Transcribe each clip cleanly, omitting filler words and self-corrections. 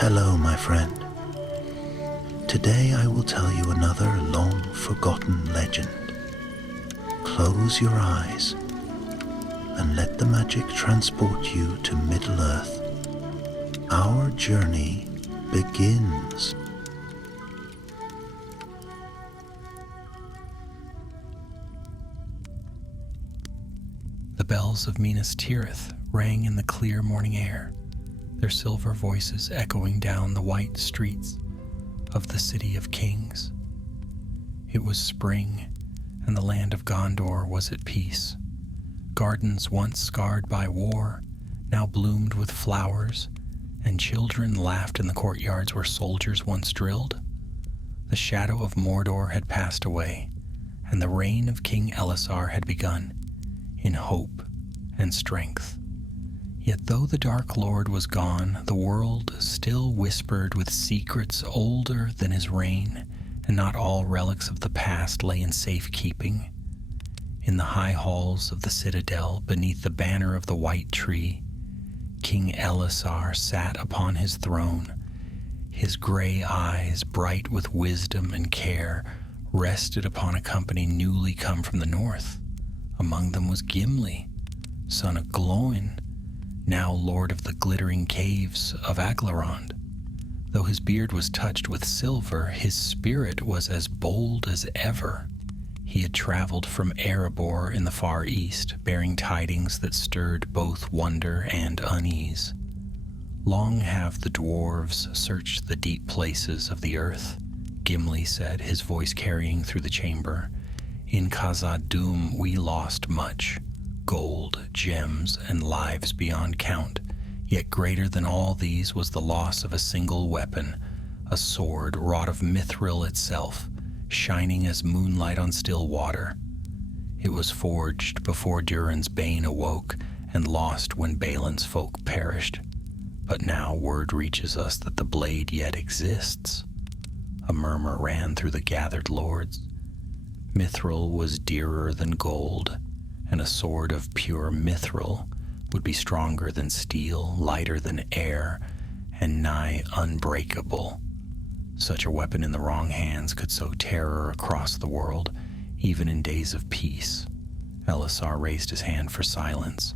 Hello, my friend. Today I will tell you another long-forgotten legend. Close your eyes and let the magic transport you to Middle-earth. Our journey begins. The bells of Minas Tirith rang in the clear morning air, their silver voices echoing down the white streets of the City of Kings. It was spring, and the land of Gondor was at peace. Gardens once scarred by war now bloomed with flowers, and children laughed in the courtyards where soldiers once drilled. The shadow of Mordor had passed away, and the reign of King Elessar had begun, in hope and strength. Yet though the Dark Lord was gone, the world still whispered with secrets older than his reign, and not all relics of the past lay in safekeeping. In the high halls of the citadel, beneath the banner of the White Tree, King Elessar sat upon his throne. His gray eyes, bright with wisdom and care, rested upon a company newly come from the north. Among them was Gimli, son of Glóin, now lord of the glittering caves of Aglarond. Though his beard was touched with silver, his spirit was as bold as ever. He had traveled from Erebor in the far east, bearing tidings that stirred both wonder and unease. Long have the dwarves searched the deep places of the earth, Gimli said, his voice carrying through the chamber. In Khazad-dûm we lost much, gold, gems, and lives beyond count. Yet greater than all these was the loss of a single weapon, a sword wrought of Mithril itself, shining as moonlight on still water. It was forged before Durin's bane awoke, and lost when Balin's folk perished. But now word reaches us that the blade yet exists. A murmur ran through the gathered lords. Mithril was dearer than gold, and a sword of pure Mithril would be stronger than steel, lighter than air, and nigh unbreakable. Such a weapon in the wrong hands could sow terror across the world, even in days of peace. Elessar raised his hand for silence.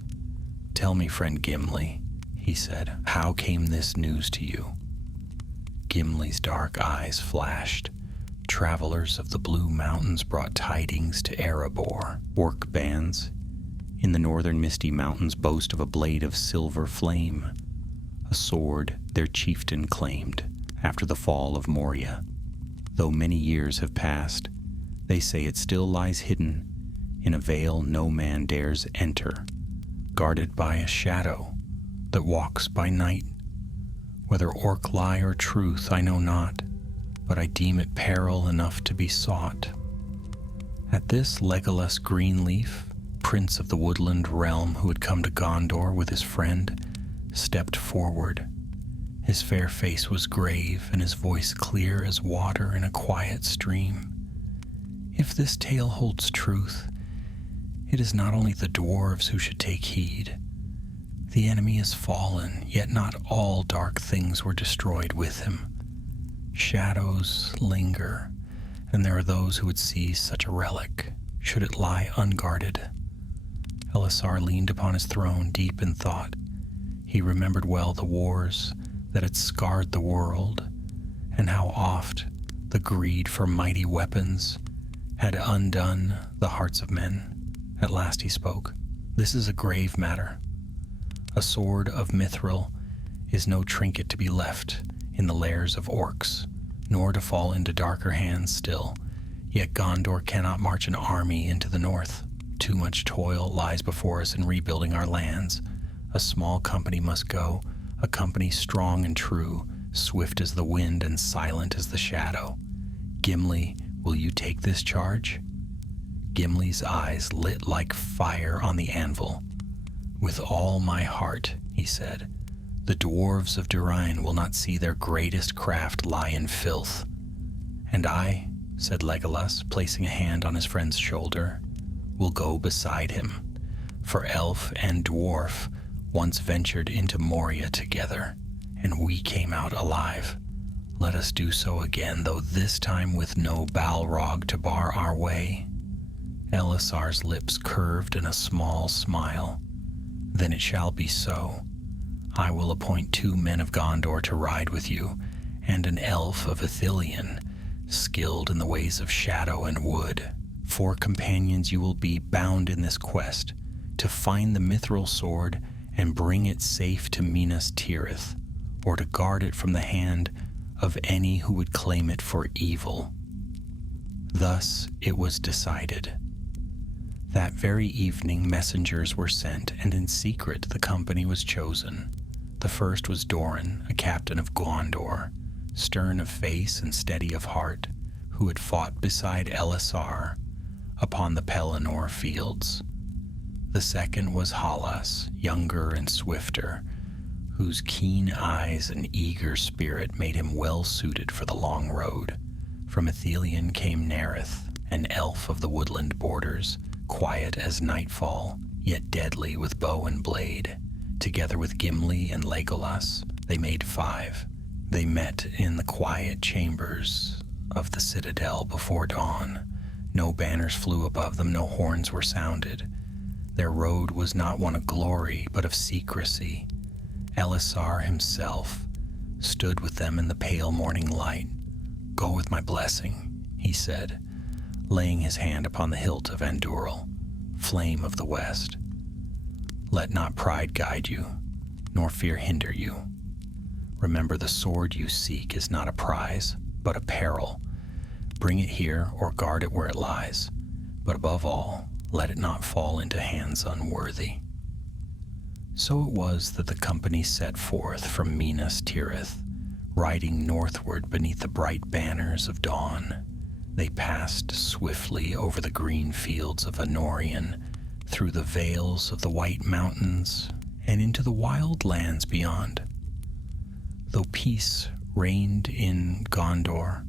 "Tell me, friend Gimli," he said, "how came this news to you?" Gimli's dark eyes flashed. Travelers of the Blue Mountains brought tidings to Erebor. Orc bands in the northern misty mountains boast of a blade of silver flame, a sword their chieftain claimed after the fall of Moria. Though many years have passed, they say it still lies hidden in a vale no man dares enter, guarded by a shadow that walks by night. Whether orc lie or truth I know not, but I deem it peril enough to be sought. At this, Legolas Greenleaf, prince of the woodland realm who had come to Gondor with his friend, stepped forward. His fair face was grave and his voice clear as water in a quiet stream. If this tale holds truth, it is not only the dwarves who should take heed. The enemy is fallen, yet not all dark things were destroyed with him. Shadows linger, and there are those who would seize such a relic, should it lie unguarded. Elessar leaned upon his throne, deep in thought. He remembered well the wars that had scarred the world, and how oft the greed for mighty weapons had undone the hearts of men. At last he spoke. "This is a grave matter. A sword of Mithril is no trinket to be left in the lairs of orcs, nor to fall into darker hands still. Yet Gondor cannot march an army into the north. Too much toil lies before us in rebuilding our lands. A small company must go, a company strong and true, swift as the wind and silent as the shadow. Gimli, will you take this charge?" Gimli's eyes lit like fire on the anvil. "With all my heart," he said. "The dwarves of Durin will not see their greatest craft lie in filth." "And I," said Legolas, placing a hand on his friend's shoulder, "will go beside him, for elf and dwarf once ventured into Moria together, and we came out alive. Let us do so again, though this time with no Balrog to bar our way." Elisar's lips curved in a small smile. "Then it shall be so. I will appoint 2 men of Gondor to ride with you, and an elf of Ithilien, skilled in the ways of shadow and wood. 4 companions you will be bound in this quest, to find the Mithril sword and bring it safe to Minas Tirith, or to guard it from the hand of any who would claim it for evil." Thus it was decided. That very evening messengers were sent, and in secret the company was chosen. The first was Doran, a captain of Gondor, stern of face and steady of heart, who had fought beside Elisar upon the Pelennor fields. The second was Halas, younger and swifter, whose keen eyes and eager spirit made him well suited for the long road. From Ithilien came Nerith, an elf of the woodland borders, quiet as nightfall, yet deadly with bow and blade. Together with Gimli and Legolas, they made 5. They met in the quiet chambers of the citadel before dawn. No banners flew above them, no horns were sounded. Their road was not one of glory, but of secrecy. Elisar himself stood with them in the pale morning light. "Go with my blessing," he said, laying his hand upon the hilt of Andúril, flame of the west. "Let not pride guide you, nor fear hinder you. Remember, the sword you seek is not a prize, but a peril. Bring it here or guard it where it lies, but above all, let it not fall into hands unworthy." So it was that the company set forth from Minas Tirith, riding northward beneath the bright banners of dawn. They passed swiftly over the green fields of Anorion, through the vales of the White Mountains, and into the wild lands beyond. Though peace reigned in Gondor,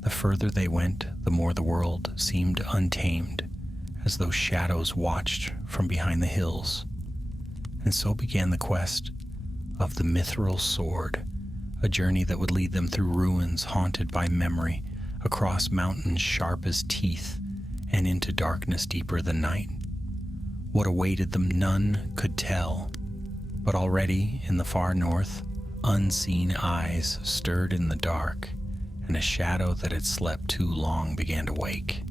the further they went, the more the world seemed untamed, as though shadows watched from behind the hills. And so began the quest of the Mithril sword, a journey that would lead them through ruins haunted by memory, across mountains sharp as teeth, and into darkness deeper than night. What awaited them none could tell, but already in the far north, unseen eyes stirred in the dark, and a shadow that had slept too long began to wake.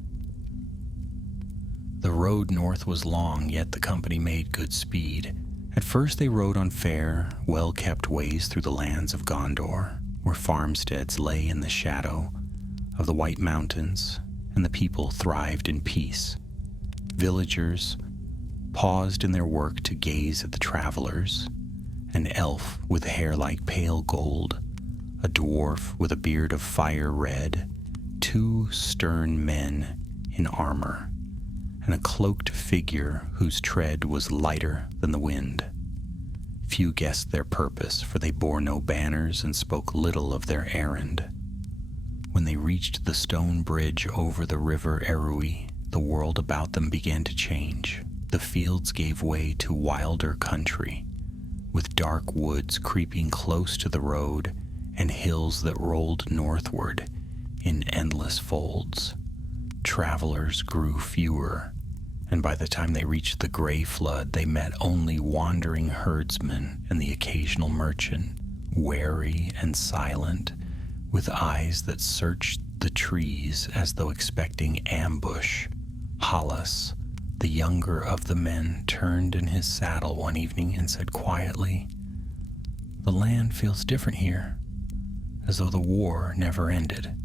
The road north was long, yet the company made good speed. At first they rode on fair, well-kept ways through the lands of Gondor, where farmsteads lay in the shadow of the White Mountains, and the people thrived in peace. Villagers paused in their work to gaze at the travelers. An elf with hair like pale gold, a dwarf with a beard of fire red, 2 stern men in armor, and a cloaked figure whose tread was lighter than the wind. Few guessed their purpose, for they bore no banners and spoke little of their errand. When they reached the stone bridge over the river Erui, the world about them began to change. The fields gave way to wilder country, with dark woods creeping close to the road and hills that rolled northward in endless folds. Travelers grew fewer, and by the time they reached the gray flood, they met only wandering herdsmen and the occasional merchant, wary and silent, with eyes that searched the trees as though expecting ambush. Halas, the younger of the men, turned in his saddle one evening and said quietly, "The land feels different here, as though the war never ended.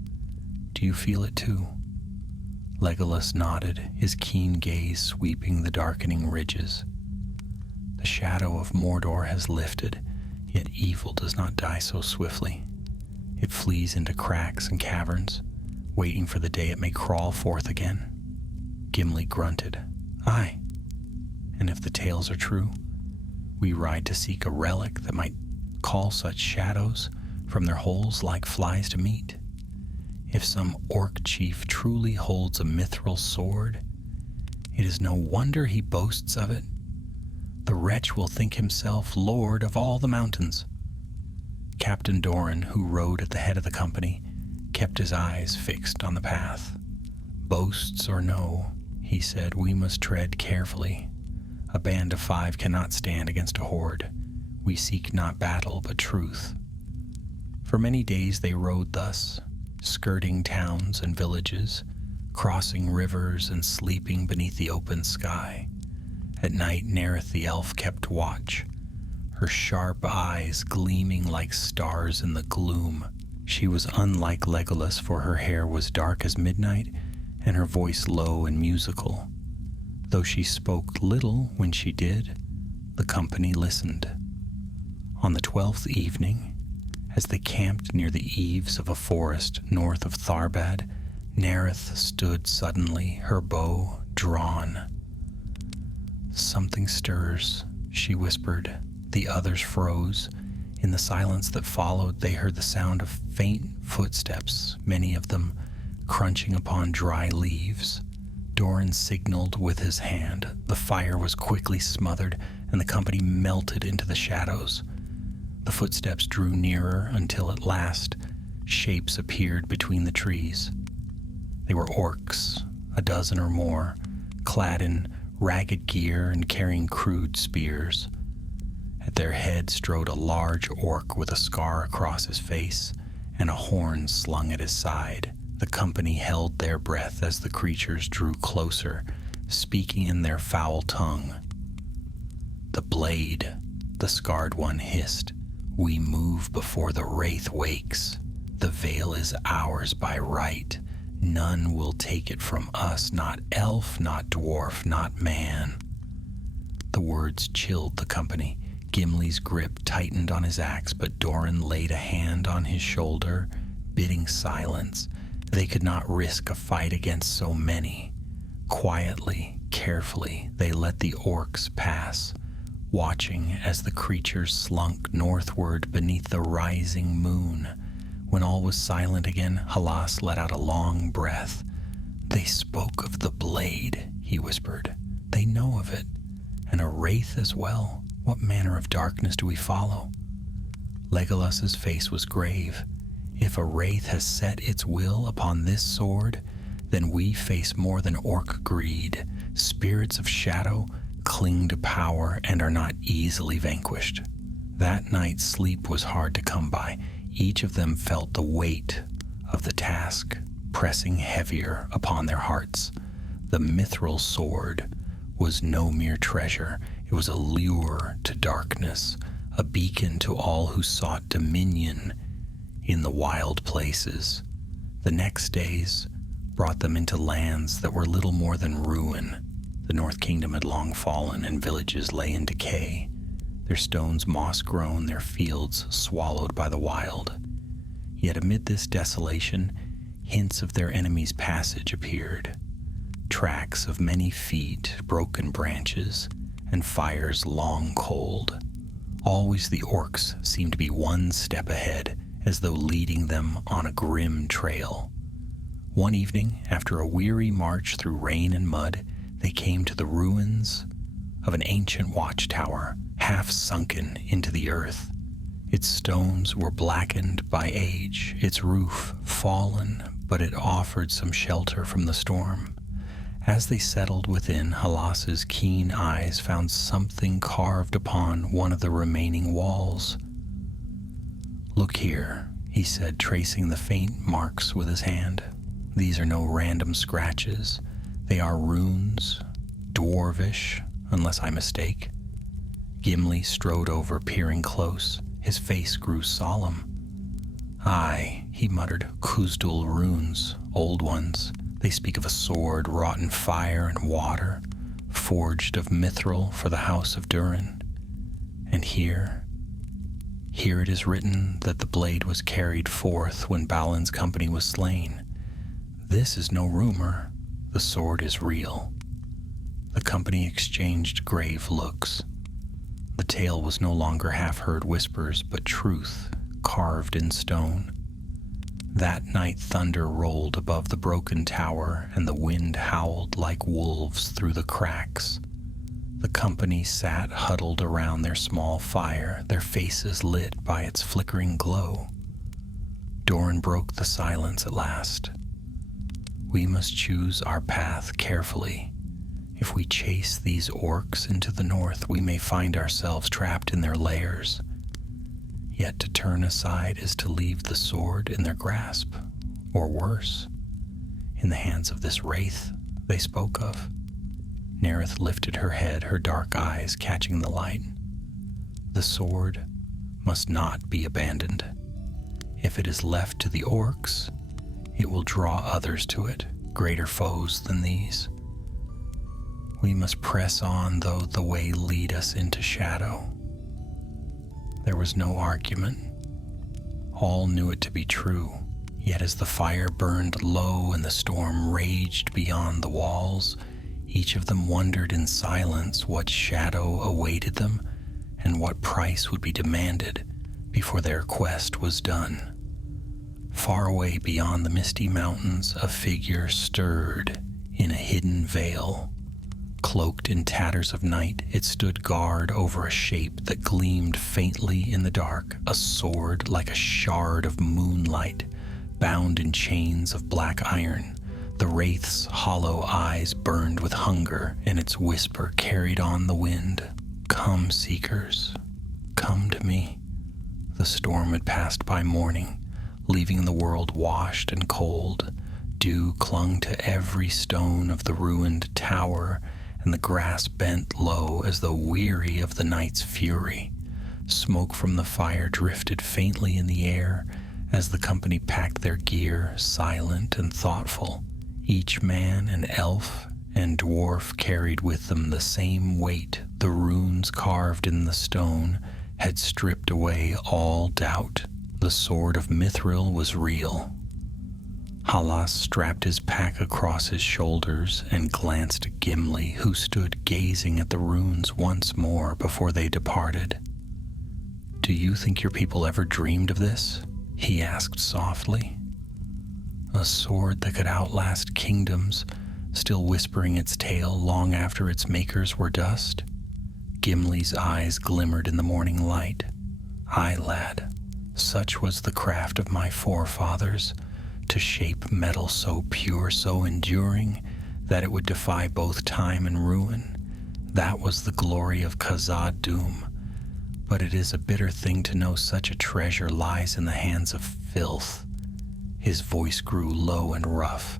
Do you feel it too?" Legolas nodded, his keen gaze sweeping the darkening ridges. "The shadow of Mordor has lifted, yet evil does not die so swiftly. It flees into cracks and caverns, waiting for the day it may crawl forth again." Gimli grunted. "Aye, and if the tales are true, we ride to seek a relic that might call such shadows from their holes like flies to meat. If some orc chief truly holds a mithril sword, it is no wonder he boasts of it. The wretch will think himself lord of all the mountains. Captain Doran, who rode at the head of the company, kept his eyes fixed on the path. "Boasts or no," he said, "we must tread carefully. A band of 5 cannot stand against a horde. We seek not battle, but truth." For many days they rode thus, skirting towns and villages, crossing rivers and sleeping beneath the open sky. At night, Nerith the elf kept watch, her sharp eyes gleaming like stars in the gloom. She was unlike Legolas, for her hair was dark as midnight and her voice low and musical. Though she spoke little when she did, the company listened. On the 12th evening, as they camped near the eaves of a forest north of Tharbad, Nerith stood suddenly, her bow drawn. "Something stirs," she whispered. The others froze. In the silence that followed, they heard the sound of faint footsteps, many of them crunching upon dry leaves. Doran signaled with his hand. The fire was quickly smothered, and the company melted into the shadows. The footsteps drew nearer until at last shapes appeared between the trees. They were orcs, a dozen or more, clad in ragged gear and carrying crude spears. At their head strode a large orc with a scar across his face and a horn slung at his side. The company held their breath as the creatures drew closer, speaking in their foul tongue. "The blade," the scarred one hissed. "We move before the wraith wakes. The veil is ours by right. None will take it from us, not elf, not dwarf, not man." The words chilled the company. Gimli's grip tightened on his axe, but Doran laid a hand on his shoulder, bidding silence. They could not risk a fight against so many. Quietly, carefully, they let the orcs pass, watching as the creatures slunk northward beneath the rising moon. When all was silent again, Halas let out a long breath. "They spoke of the blade," he whispered. "They know of it, and a wraith as well. What manner of darkness do we follow?" Legolas's face was grave. "If a wraith has set its will upon this sword, then we face more than orc greed. Spirits of shadow cling to power and are not easily vanquished." That night sleep was hard to come by. Each of them felt the weight of the task pressing heavier upon their hearts. The Mithril sword was no mere treasure. It was a lure to darkness, a beacon to all who sought dominion in the wild places. The next days brought them into lands that were little more than ruin. The North Kingdom had long fallen, and villages lay in decay, their stones moss-grown, their fields swallowed by the wild. Yet amid this desolation, hints of their enemies' passage appeared. Tracks of many feet, broken branches, and fires long cold. Always the orcs seemed to be one step ahead, as though leading them on a grim trail. One evening, after a weary march through rain and mud, they came to the ruins of an ancient watchtower, half sunken into the earth. Its stones were blackened by age, its roof fallen, but it offered some shelter from the storm. As they settled within, Halas's keen eyes found something carved upon one of the remaining walls. "Look here," he said, tracing the faint marks with his hand. "These are no random scratches. They are runes, dwarvish, unless I mistake." Gimli strode over, peering close. His face grew solemn. "Aye," he muttered, "Khuzdul runes, old ones. They speak of a sword wrought in fire and water, forged of Mithril for the house of Durin. And here it is written that the blade was carried forth when Balin's company was slain. This is no rumor. The sword is real." The company exchanged grave looks. The tale was no longer half-heard whispers, but truth carved in stone. That night thunder rolled above the broken tower, and the wind howled like wolves through the cracks. The company sat huddled around their small fire, their faces lit by its flickering glow. Doran broke the silence at last. We must choose our path carefully. If we chase these orcs into the north, we may find ourselves trapped in their lairs. Yet to turn aside is to leave the sword in their grasp, or worse, in the hands of this wraith they spoke of. Nerith lifted her head, her dark eyes catching the light. The sword must not be abandoned. If it is left to the orcs, it will draw others to it, greater foes than these. We must press on, though the way lead us into shadow. There was no argument. All knew it to be true, yet as the fire burned low and the storm raged beyond the walls, each of them wondered in silence what shadow awaited them and what price would be demanded before their quest was done. Far away beyond the misty mountains, a figure stirred in a hidden veil. Cloaked in tatters of night, it stood guard over a shape that gleamed faintly in the dark, a sword like a shard of moonlight, bound in chains of black iron. The wraith's hollow eyes burned with hunger, and its whisper carried on the wind. Come, seekers, come to me. The storm had passed by morning, leaving the world washed and cold. Dew clung to every stone of the ruined tower, and the grass bent low as though weary of the night's fury. Smoke from the fire drifted faintly in the air as the company packed their gear, silent and thoughtful. Each man and elf and dwarf carried with them the same weight. The runes carved in the stone had stripped away all doubt. The sword of Mithril was real. Halas strapped his pack across his shoulders and glanced at Gimli, who stood gazing at the runes once more before they departed. "Do you think your people ever dreamed of this?" he asked softly. A sword that could outlast kingdoms, still whispering its tale long after its makers were dust? Gimli's eyes glimmered in the morning light. "Aye, lad, such was the craft of my forefathers, to shape metal so pure, so enduring, that it would defy both time and ruin. That was the glory of Khazad-dûm. But it is a bitter thing to know such a treasure lies in the hands of filth." His voice grew low and rough.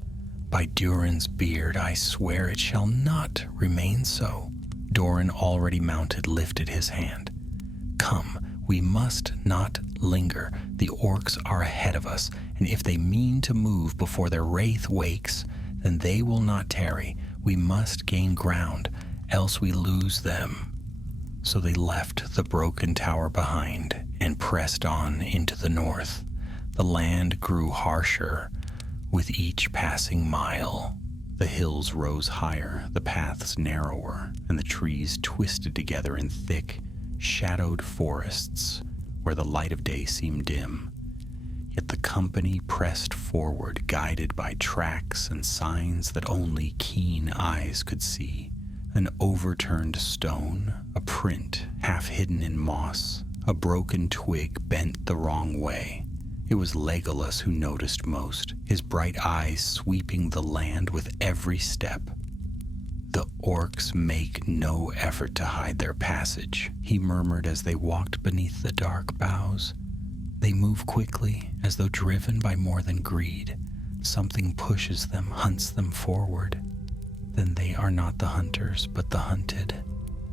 "By Durin's beard, I swear it shall not remain so." Doran, already mounted, lifted his hand. "Come, we must not linger. The orcs are ahead of us, and if they mean to move before their wraith wakes, then they will not tarry. We must gain ground, else we lose them." So they left the broken tower behind and pressed on into the north. The land grew harsher with each passing mile. The hills rose higher, the paths narrower, and the trees twisted together in thick, shadowed forests where the light of day seemed dim. Yet the company pressed forward, guided by tracks and signs that only keen eyes could see. An overturned stone, a print half hidden in moss, a broken twig bent the wrong way. It was Legolas who noticed most, his bright eyes sweeping the land with every step. "The orcs make no effort to hide their passage," he murmured as they walked beneath the dark boughs. "They move quickly, as though driven by more than greed. Something pushes them, hunts them forward. Then they are not the hunters, but the hunted,"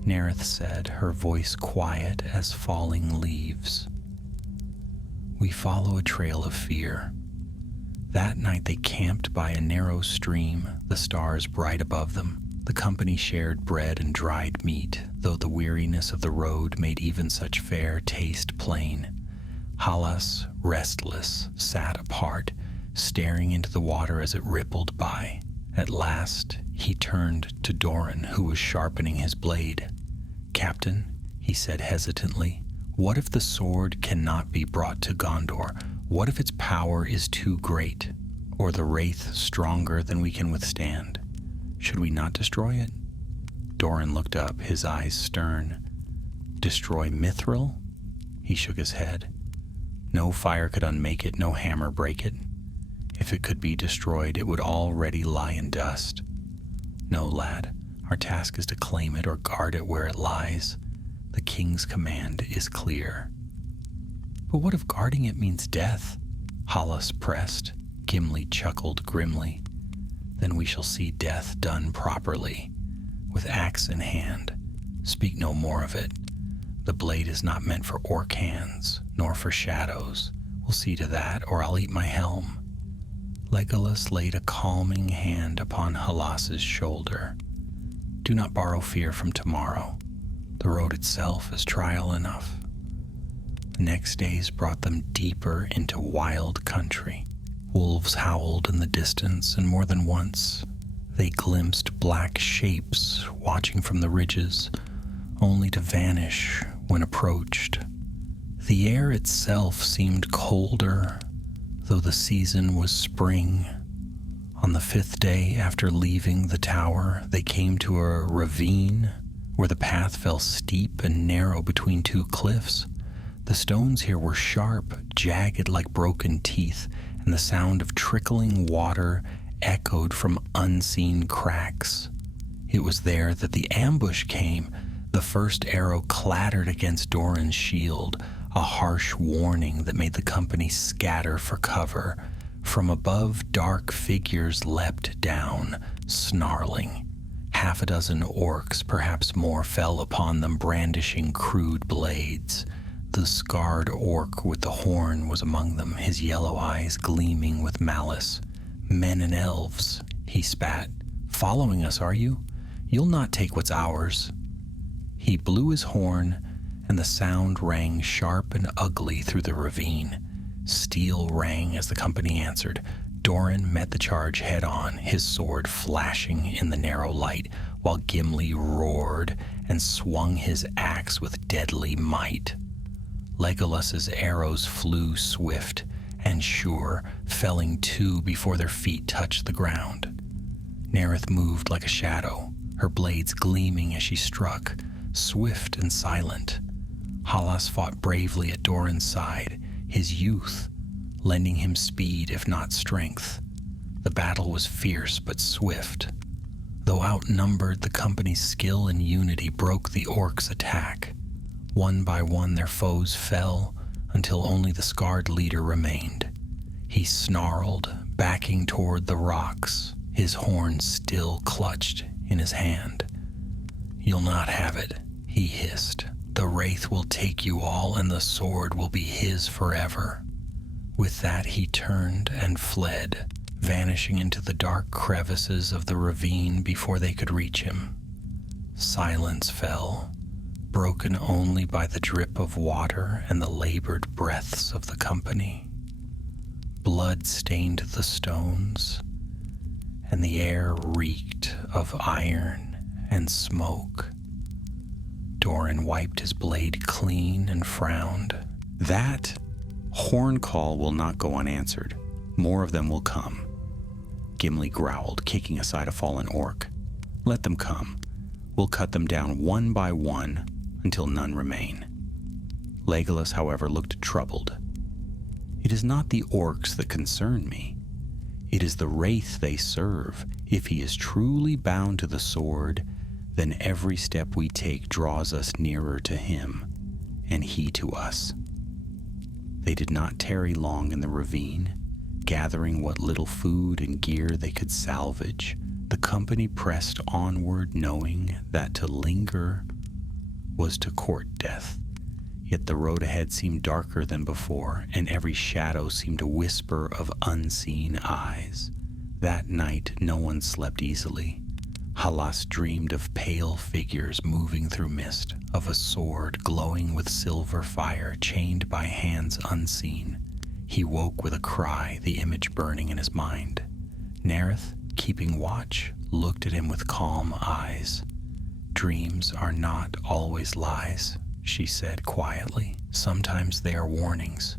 Nerith said, her voice quiet as falling leaves. "We follow a trail of fear." That night they camped by a narrow stream, the stars bright above them. The company shared bread and dried meat, though the weariness of the road made even such fare taste plain. Halas, restless, sat apart, staring into the water as it rippled by. At last, he turned to Doran, who was sharpening his blade. "Captain," he said hesitantly, "what if the sword cannot be brought to Gondor? What if its power is too great, or the wraith stronger than we can withstand? Should we not destroy it?" Doran looked up, his eyes stern. Destroy Mithril? He shook his head. No fire could unmake it, no hammer break it. If it could be destroyed, it would already lie in dust. No, lad, our task is to claim it or guard it where it lies. The king's command is clear. But what if guarding it means death? Hallas pressed. Gimli chuckled grimly. Then we shall see death done properly, with axe in hand. Speak no more of it. The blade is not meant for orc hands, nor for shadows. We'll see to that, or I'll eat my helm. Legolas laid a calming hand upon Hallas's shoulder. Do not borrow fear from tomorrow. The road itself is trial enough. The next days brought them deeper into wild country. Wolves howled in the distance, and more than once they glimpsed black shapes watching from the ridges, only to vanish when approached. The air itself seemed colder, though the season was spring. On the 5th day after leaving the tower, they came to a ravine where the path fell steep and narrow between two cliffs. The stones here were sharp, jagged like broken teeth, and the sound of trickling water echoed from unseen cracks. It was there that the ambush came. The first arrow clattered against Doran's shield, a harsh warning that made the company scatter for cover. From above, dark figures leapt down, snarling. Half a dozen orcs, perhaps more, fell upon them, brandishing crude blades. The scarred orc with the horn was among them, his yellow eyes gleaming with malice. Men and elves, he spat. Following us, are you? You'll not take what's ours. He blew his horn, and the sound rang sharp and ugly through the ravine. Steel rang as the company answered. Doran met the charge head-on, his sword flashing in the narrow light, while Gimli roared and swung his axe with deadly might. Legolas's arrows flew swift and sure, felling 2 before their feet touched the ground. Nerith moved like a shadow, her blades gleaming as she struck, swift and silent. Hallas fought bravely at Doran's side, his youth lending him speed if not strength. The battle was fierce but swift. Though outnumbered, the company's skill and unity broke the orcs' attack. One by one their foes fell until only the scarred leader remained. He snarled, backing toward the rocks, his horn still clutched in his hand. You'll not have it, he hissed. The wraith will take you all, and the sword will be his forever. With that he turned and fled, vanishing into the dark crevices of the ravine before they could reach him. Silence fell, broken only by the drip of water and the labored breaths of the company. Blood stained the stones, and the air reeked of iron and smoke. Doran wiped his blade clean and frowned. That horn call will not go unanswered. More of them will come. Gimli growled, kicking aside a fallen orc. Let them come. We'll cut them down one by one until none remain. Legolas, however, looked troubled. It is not the orcs that concern me. It is the wraith they serve. If he is truly bound to the sword, then every step we take draws us nearer to him, and he to us. They did not tarry long in the ravine, gathering what little food and gear they could salvage. The company pressed onward, knowing that to linger was to court death. Yet the road ahead seemed darker than before, and every shadow seemed a whisper of unseen eyes. That night no one slept easily. Hallas dreamed of pale figures moving through mist, of a sword glowing with silver fire chained by hands unseen. He woke with a cry, the image burning in his mind. Nerith, keeping watch, looked at him with calm eyes. Dreams are not always lies, she said quietly. Sometimes they are warnings.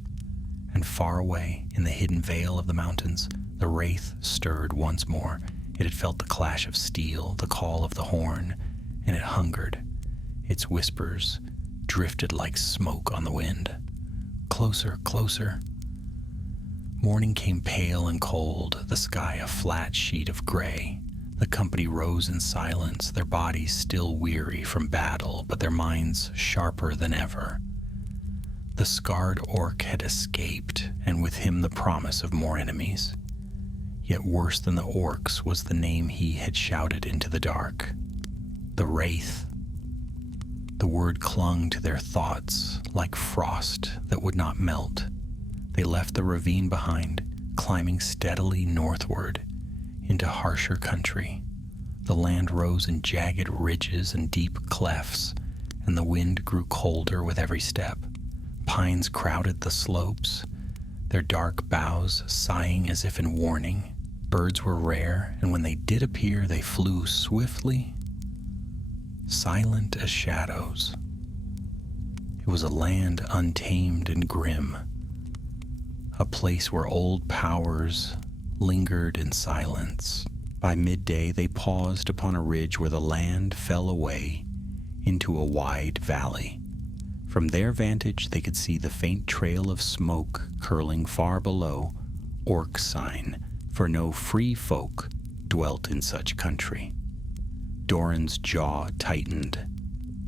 And far away, in the hidden veil of the mountains, the wraith stirred once more. It had felt the clash of steel, the call of the horn, and it hungered. Its whispers drifted like smoke on the wind. Closer, closer. Morning came pale and cold, the sky a flat sheet of gray. The company rose in silence, their bodies still weary from battle, but their minds sharper than ever. The scarred orc had escaped, and with him the promise of more enemies. Yet worse than the orcs was the name he had shouted into the dark. The Wraith. The word clung to their thoughts like frost that would not melt. They left the ravine behind, climbing steadily northward into harsher country. The land rose in jagged ridges and deep clefts, and the wind grew colder with every step. Pines crowded the slopes, their dark boughs sighing as if in warning. Birds were rare, and when they did appear, they flew swiftly, silent as shadows. It was a land untamed and grim, a place where old powers lingered in silence. By midday, they paused upon a ridge where the land fell away into a wide valley. From their vantage, they could see the faint trail of smoke curling far below, Orc sign, for no free folk dwelt in such country. Doran's jaw tightened.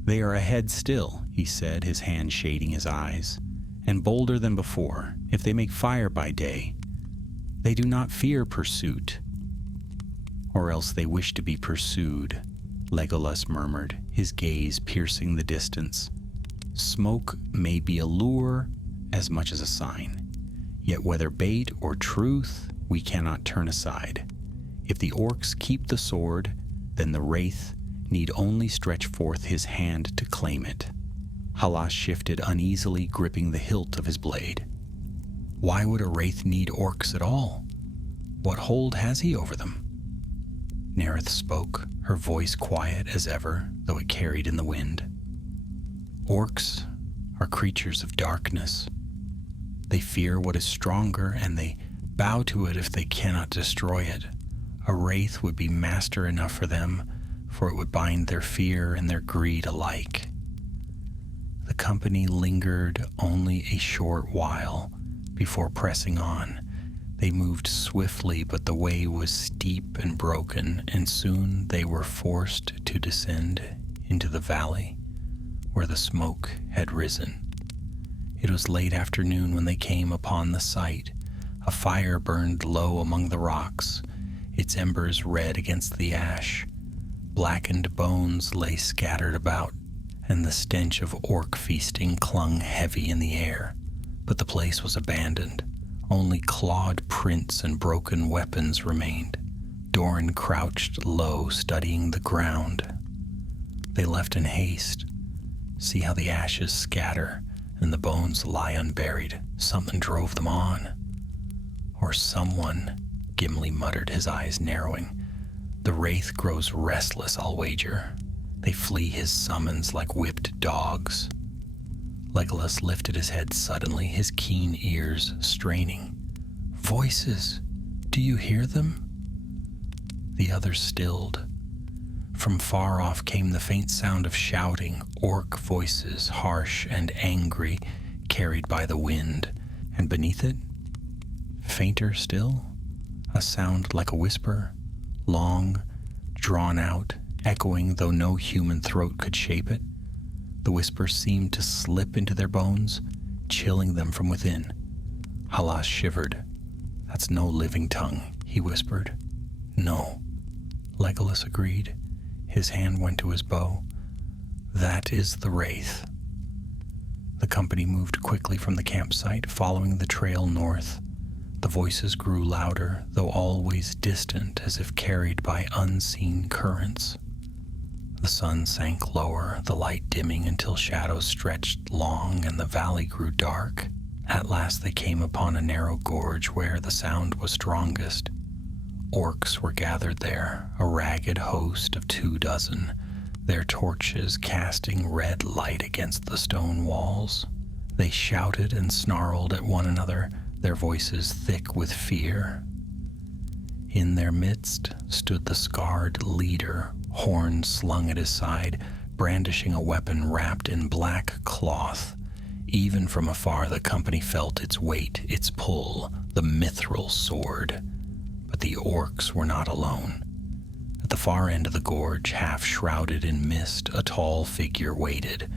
"They are ahead still," he said, his hand shading his eyes, "and bolder than before. If they make fire by day, they do not fear pursuit. Or else they wish to be pursued," Legolas murmured, his gaze piercing the distance. "Smoke may be a lure as much as a sign, yet whether bait or truth, we cannot turn aside. If the orcs keep the sword, then the Wraith need only stretch forth his hand to claim it." Halas shifted uneasily, gripping the hilt of his blade. Why would a Wraith need orcs at all? What hold has he over them? Nerith spoke, her voice quiet as ever, though it carried in the wind. Orcs are creatures of darkness. They fear what is stronger, and they bow to it if they cannot destroy it. A Wraith would be master enough for them, for it would bind their fear and their greed alike. The company lingered only a short while before pressing on. They moved swiftly, but the way was steep and broken, and soon they were forced to descend into the valley where the smoke had risen. It was late afternoon when they came upon the site. A fire burned low among the rocks, its embers red against the ash. Blackened bones lay scattered about, and the stench of orc feasting clung heavy in the air. But the place was abandoned. Only clawed prints and broken weapons remained. Doran crouched low, studying the ground. They left in haste. See how the ashes scatter and the bones lie unburied. Something drove them on. Or someone, Gimli muttered, his eyes narrowing. The Wraith grows restless, I'll wager. They flee his summons like whipped dogs. Legolas lifted his head suddenly, his keen ears straining. Voices! Do you hear them? The others stilled. From far off came the faint sound of shouting, orc voices, harsh and angry, carried by the wind. And beneath it, fainter still, a sound like a whisper, long, drawn out, echoing though no human throat could shape it. The whisper seemed to slip into their bones, chilling them from within. Halas shivered. "That's no living tongue," he whispered. "No," Legolas agreed. His hand went to his bow. "That is the Wraith." The company moved quickly from the campsite, following the trail north. The voices grew louder, though always distant, as if carried by unseen currents. The sun sank lower, the light dimming until shadows stretched long and the valley grew dark. At last they came upon a narrow gorge where the sound was strongest. Orcs were gathered there, a ragged host of 24, their torches casting red light against the stone walls. They shouted and snarled at one another, their voices thick with fear. In their midst stood the scarred leader, horn slung at his side, brandishing a weapon wrapped in black cloth. Even from afar, the company felt its weight, its pull, the Mithril sword. But the orcs were not alone. At the far end of the gorge, half shrouded in mist, a tall figure waited.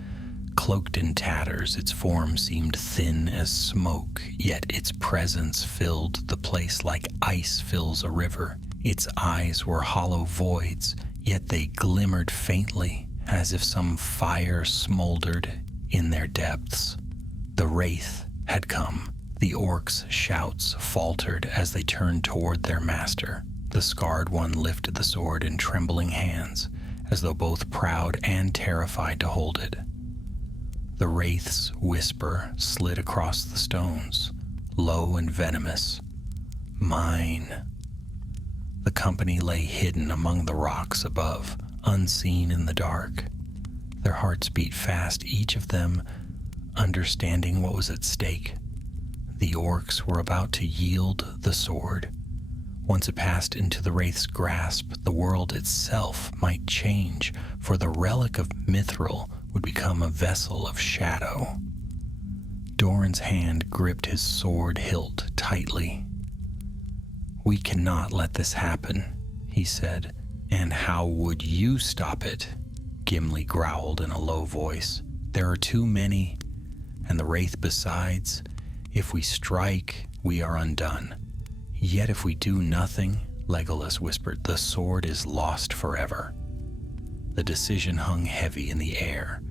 Cloaked in tatters, its form seemed thin as smoke, yet its presence filled the place like ice fills a river. Its eyes were hollow voids, yet they glimmered faintly, as if some fire smoldered in their depths. The Wraith had come. The orcs' shouts faltered as they turned toward their master. The scarred one lifted the sword in trembling hands, as though both proud and terrified to hold it. The Wraith's whisper slid across the stones, low and venomous. Mine. The company lay hidden among the rocks above, unseen in the dark. Their hearts beat fast, each of them understanding what was at stake. The orcs were about to yield the sword. Once it passed into the Wraith's grasp, the world itself might change, for the relic of Mithril would become a vessel of shadow. Doran's hand gripped his sword hilt tightly. "We cannot let this happen," he said. "And how would you stop it?" Gimli growled in a low voice. "There are too many, and the Wraith besides. If we strike, we are undone. Yet if we do nothing," Legolas whispered, "the sword is lost forever." The decision hung heavy in the air.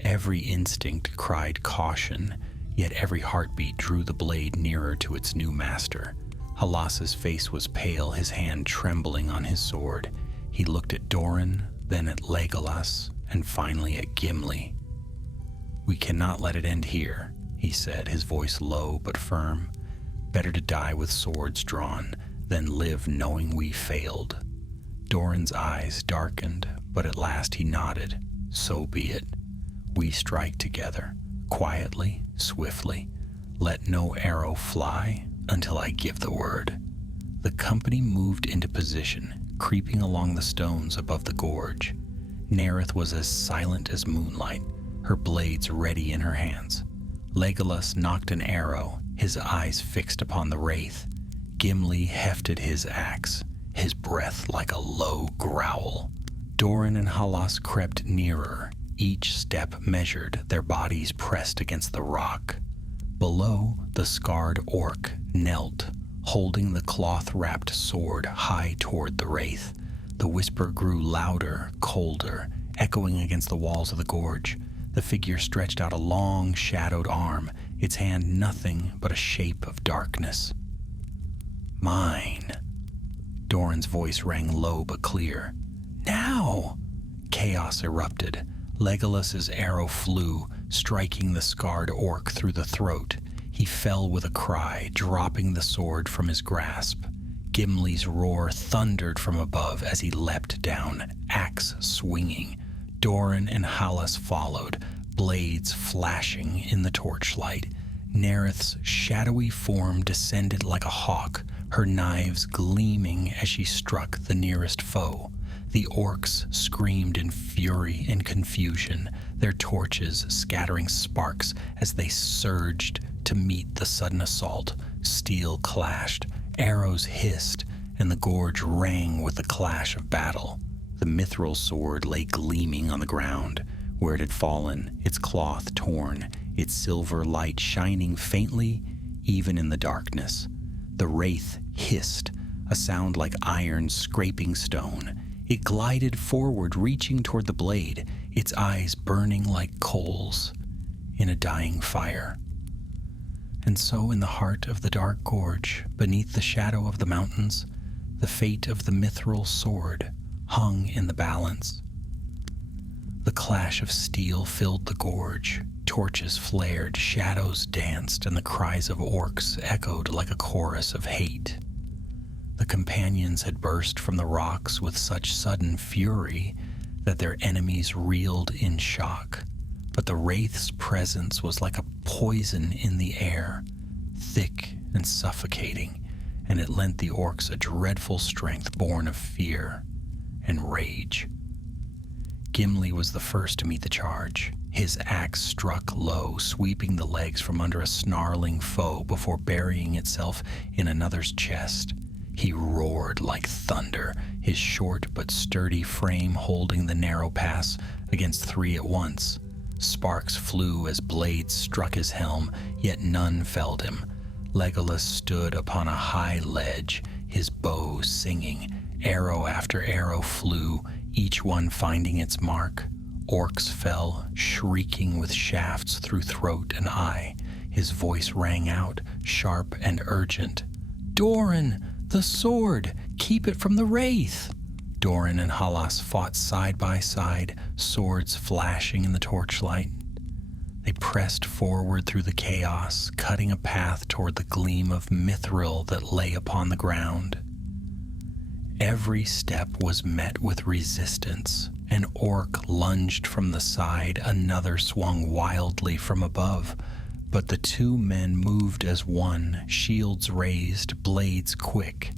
Every instinct cried caution, yet every heartbeat drew the blade nearer to its new master. Halas's face was pale, his hand trembling on his sword. He looked at Doran, then at Legolas, and finally at Gimli. "We cannot let it end here," he said, his voice low but firm. "Better to die with swords drawn than live knowing we failed." Doran's eyes darkened, but at last he nodded. "So be it. We strike together, quietly, swiftly. Let no arrow fly until I give the word." The company moved into position, creeping along the stones above the gorge. Nerith was as silent as moonlight, her blades ready in her hands. Legolas knocked an arrow, his eyes fixed upon the Wraith. Gimli hefted his axe, his breath like a low growl. Doran and Halas crept nearer, each step measured, their bodies pressed against the rock. Below, the scarred orc knelt, holding the cloth-wrapped sword high toward the Wraith. The whisper grew louder, colder, echoing against the walls of the gorge. The figure stretched out a long, shadowed arm, its hand nothing but a shape of darkness. "Mine." Doran's voice rang low but clear. "Now!" Chaos erupted. Legolas's arrow flew, striking the scarred orc through the throat. He fell with a cry, dropping the sword from his grasp. Gimli's roar thundered from above as he leapt down, axe swinging. Doran and Halas followed, blades flashing in the torchlight. Nerith's shadowy form descended like a hawk, her knives gleaming as she struck the nearest foe. The orcs screamed in fury and confusion, their torches scattering sparks as they surged to meet the sudden assault. Steel clashed, arrows hissed, and the gorge rang with the clash of battle. The Mithril sword lay gleaming on the ground, where it had fallen, its cloth torn, its silver light shining faintly even in the darkness. The Wraith hissed, a sound like iron scraping stone. It glided forward, reaching toward the blade, its eyes burning like coals in a dying fire. And so in the heart of the dark gorge, beneath the shadow of the mountains, the fate of the Mithril sword hung in the balance. The clash of steel filled the gorge, torches flared, shadows danced, and the cries of orcs echoed like a chorus of hate. The companions had burst from the rocks with such sudden fury that their enemies reeled in shock. But the Wraith's presence was like a poison in the air, thick and suffocating, and it lent the orcs a dreadful strength born of fear and rage. Gimli was the first to meet the charge. His axe struck low, sweeping the legs from under a snarling foe before burying itself in another's chest. He roared like thunder, his short but sturdy frame holding the narrow pass against three at once. Sparks flew as blades struck his helm, yet none felled him. Legolas stood upon a high ledge, his bow singing. Arrow after arrow flew, each one finding its mark. Orcs fell, shrieking with shafts through throat and eye. His voice rang out, sharp and urgent. "Doran, the sword! Keep it from the wraith!" Doran and Halas fought side by side, swords flashing in the torchlight. They pressed forward through the chaos, cutting a path toward the gleam of Mithril that lay upon the ground. Every step was met with resistance. An orc lunged from the side, another swung wildly from above, but the two men moved as one, shields raised, blades quick.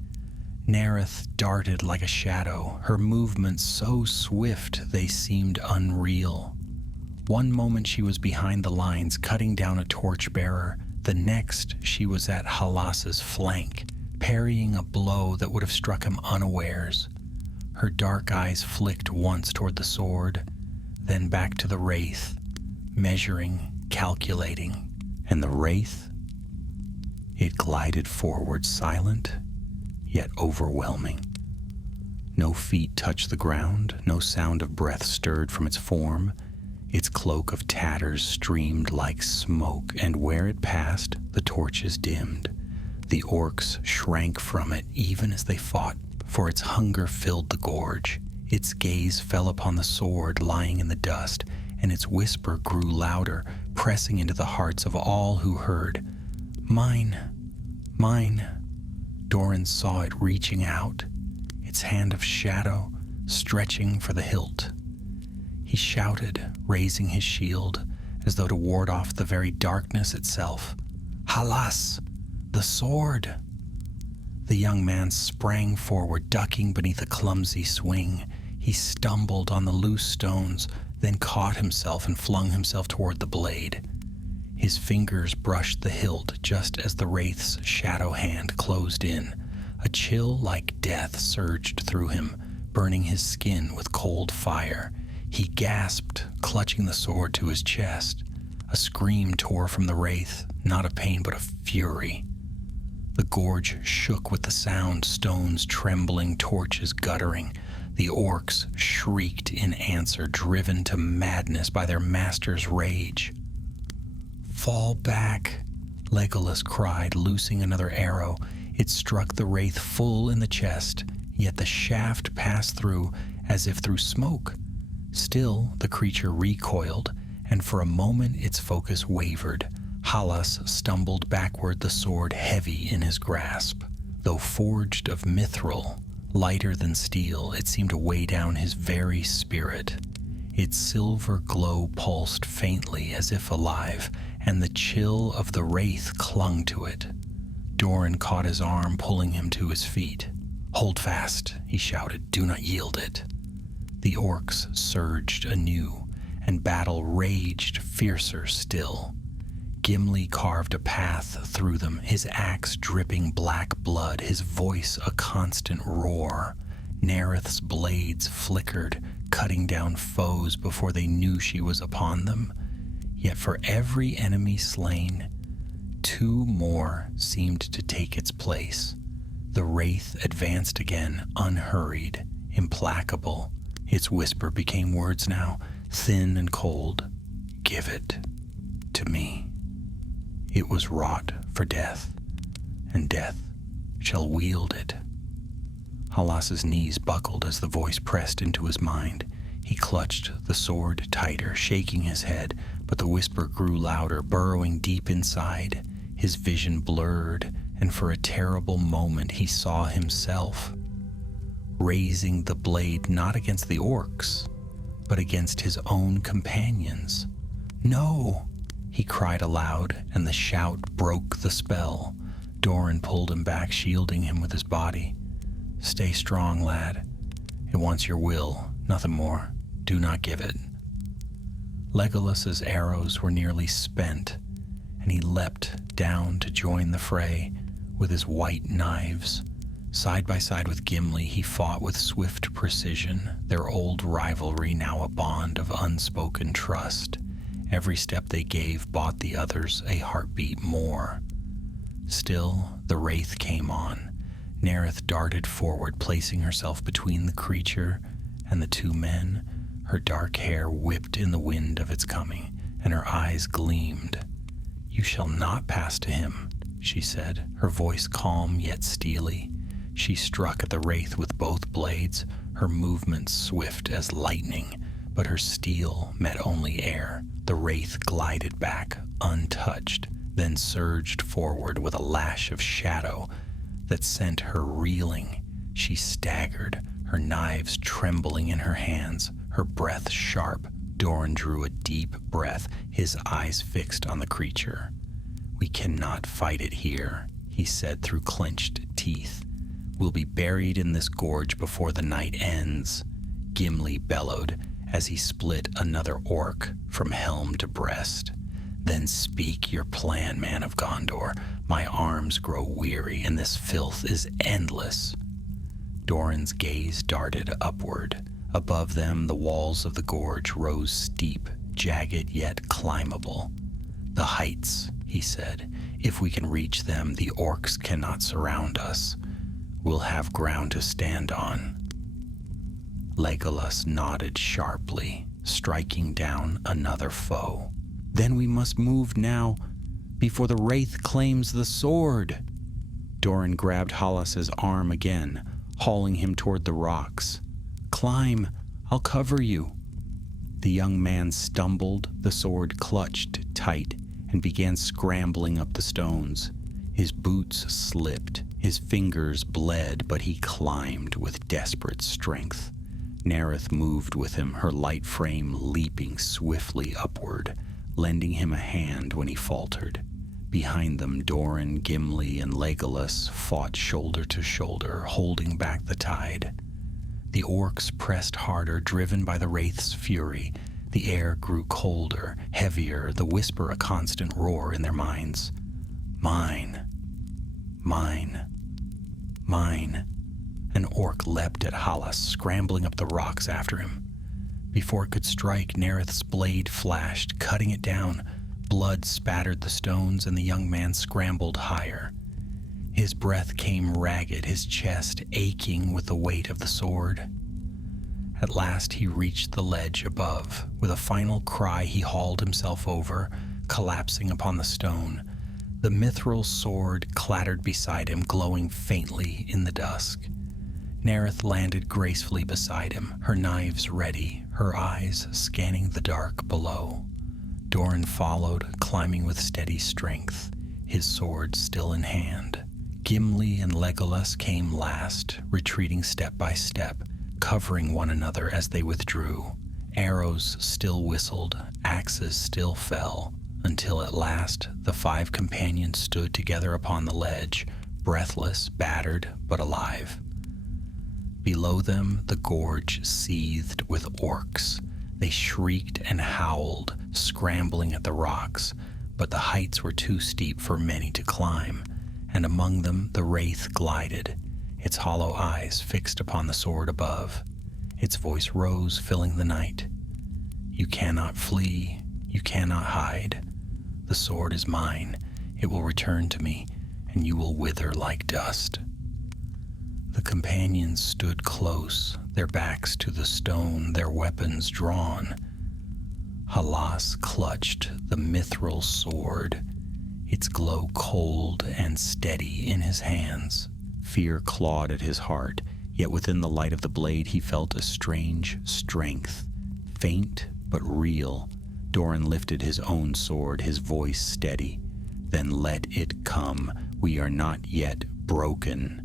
Nerith darted like a shadow, her movements so swift they seemed unreal. One moment she was behind the lines, cutting down a torchbearer. The next, she was at Halas's flank, parrying a blow that would have struck him unawares. Her dark eyes flicked once toward the sword, then back to the wraith, measuring, calculating. And the wraith? It glided forward, silent, yet overwhelming. No feet touched the ground, no sound of breath stirred from its form. Its cloak of tatters streamed like smoke, and where it passed, the torches dimmed. The orcs shrank from it even as they fought, for its hunger filled the gorge. Its gaze fell upon the sword lying in the dust, and its whisper grew louder, pressing into the hearts of all who heard. "Mine, mine." Doran saw it reaching out, its hand of shadow stretching for the hilt. He shouted, raising his shield, as though to ward off the very darkness itself. "Halas, the sword!" The young man sprang forward, ducking beneath a clumsy swing. He stumbled on the loose stones, then caught himself and flung himself toward the blade. His fingers brushed the hilt just as the wraith's shadow hand closed in. A chill like death surged through him, burning his skin with cold fire. He gasped, clutching the sword to his chest. A scream tore from the wraith, not a pain but a fury. The gorge shook with the sound, stones trembling, torches guttering. The orcs shrieked in answer, driven to madness by their master's rage. "Fall back," Legolas cried, loosing another arrow. It struck the wraith full in the chest, yet the shaft passed through as if through smoke. Still, the creature recoiled, and for a moment its focus wavered. Halas stumbled backward, the sword heavy in his grasp. Though forged of mithril, lighter than steel, it seemed to weigh down his very spirit. Its silver glow pulsed faintly as if alive, and the chill of the wraith clung to it. Doran caught his arm, pulling him to his feet. "Hold fast," he shouted. "Do not yield it." The orcs surged anew, and battle raged fiercer still. Gimli carved a path through them, his axe dripping black blood, his voice a constant roar. Nerith's blades flickered, cutting down foes before they knew she was upon them. Yet for every enemy slain, two more seemed to take its place. The wraith advanced again, unhurried, implacable. Its whisper became words now, thin and cold. "Give it to me." It was wrought for death, and death shall wield it. Halas's knees buckled as the voice pressed into his mind. He clutched the sword tighter, shaking his head, but the whisper grew louder, burrowing deep inside. His vision blurred, and for a terrible moment he saw himself, raising the blade not against the orcs, but against his own companions. "No!" he cried aloud, and the shout broke the spell. Doran pulled him back, shielding him with his body. "Stay strong, lad. It wants your will, nothing more. do not give it." Legolas's arrows were nearly spent, and he leapt down to join the fray with his white knives. Side by side with Gimli, he fought with swift precision, their old rivalry now a bond of unspoken trust. Every step they gave bought the others a heartbeat more. Still, the wraith came on. Nerith darted forward, placing herself between the creature and the two men. Her dark hair whipped in the wind of its coming, and her eyes gleamed. "You shall not pass to him," she said, her voice calm yet steely. She struck at the wraith with both blades, her movements swift as lightning, but her steel met only air. The wraith glided back, untouched, then surged forward with a lash of shadow that sent her reeling. She staggered, her knives trembling in her hands, her breath sharp. Doran drew a deep breath, his eyes fixed on the creature. "We cannot fight it here," he said through clenched teeth. "We'll be buried in this gorge before the night ends," Gimli bellowed as he split another orc from helm to breast. "Then speak your plan, man of Gondor. My arms grow weary, and this filth is endless." Doran's gaze darted upward. Above them, the walls of the gorge rose steep, jagged yet climbable. "The heights," he said. "If we can reach them, the orcs cannot surround us. We'll have ground to stand on." Legolas nodded sharply, striking down another foe. "Then we must move now, before the wraith claims the sword." Doran grabbed Hallas's arm again, hauling him toward the rocks. "Climb, I'll cover you." The young man stumbled, the sword clutched tight, and began scrambling up the stones. His boots slipped, his fingers bled, but he climbed with desperate strength. Nerith moved with him, her light frame leaping swiftly upward, lending him a hand when he faltered. Behind them, Doran, Gimli, and Legolas fought shoulder to shoulder, holding back the tide. The orcs pressed harder, driven by the wraith's fury. The air grew colder, heavier, the whisper a constant roar in their minds. "Mine. Mine. Mine." An orc leapt at Hallas, scrambling up the rocks after him. Before it could strike, Nerith's blade flashed, cutting it down. Blood spattered the stones, and the young man scrambled higher. His breath came ragged, his chest aching with the weight of the sword. At last he reached the ledge above. With a final cry, he hauled himself over, collapsing upon the stone. The mithril sword clattered beside him, glowing faintly in the dusk. Nerith landed gracefully beside him, her knives ready, her eyes scanning the dark below. Doran followed, climbing with steady strength, his sword still in hand. Gimli and Legolas came last, retreating step by step, covering one another as they withdrew. Arrows still whistled, axes still fell, until at last the five companions stood together upon the ledge, breathless, battered, but alive. Below them, the gorge seethed with orcs. They shrieked and howled, scrambling at the rocks, but the heights were too steep for many to climb, and among them the wraith glided, its hollow eyes fixed upon the sword above. Its voice rose, filling the night. "You cannot flee, you cannot hide. The sword is mine, it will return to me, and you will wither like dust." The companions stood close, their backs to the stone, their weapons drawn. Hallas clutched the mithril sword, its glow cold and steady in his hands. Fear clawed at his heart, yet within the light of the blade he felt a strange strength, faint but real. Doran lifted his own sword, his voice steady. "Then let it come. We are not yet broken."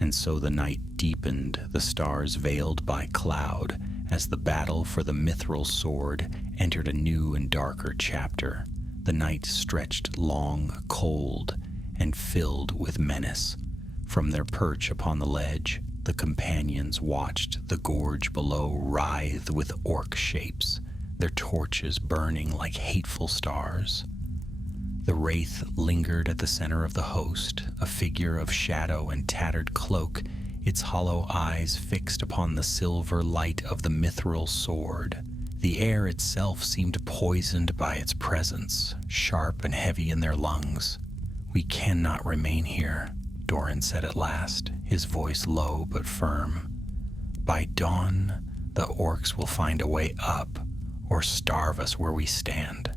And so the night deepened, the stars veiled by cloud, as the battle for the mithril sword entered a new and darker chapter. The night stretched long, cold, and filled with menace. From their perch upon the ledge, The companions watched the gorge below writhe with orc shapes, their torches burning like hateful stars. The wraith lingered at the center of the host, a figure of shadow and tattered cloak, its hollow eyes fixed upon the silver light of the mithril sword. The air itself seemed poisoned by its presence, sharp and heavy in their lungs. "We cannot remain here," Doran said at last, his voice low but firm. "By dawn, the orcs will find a way up, or starve us where we stand."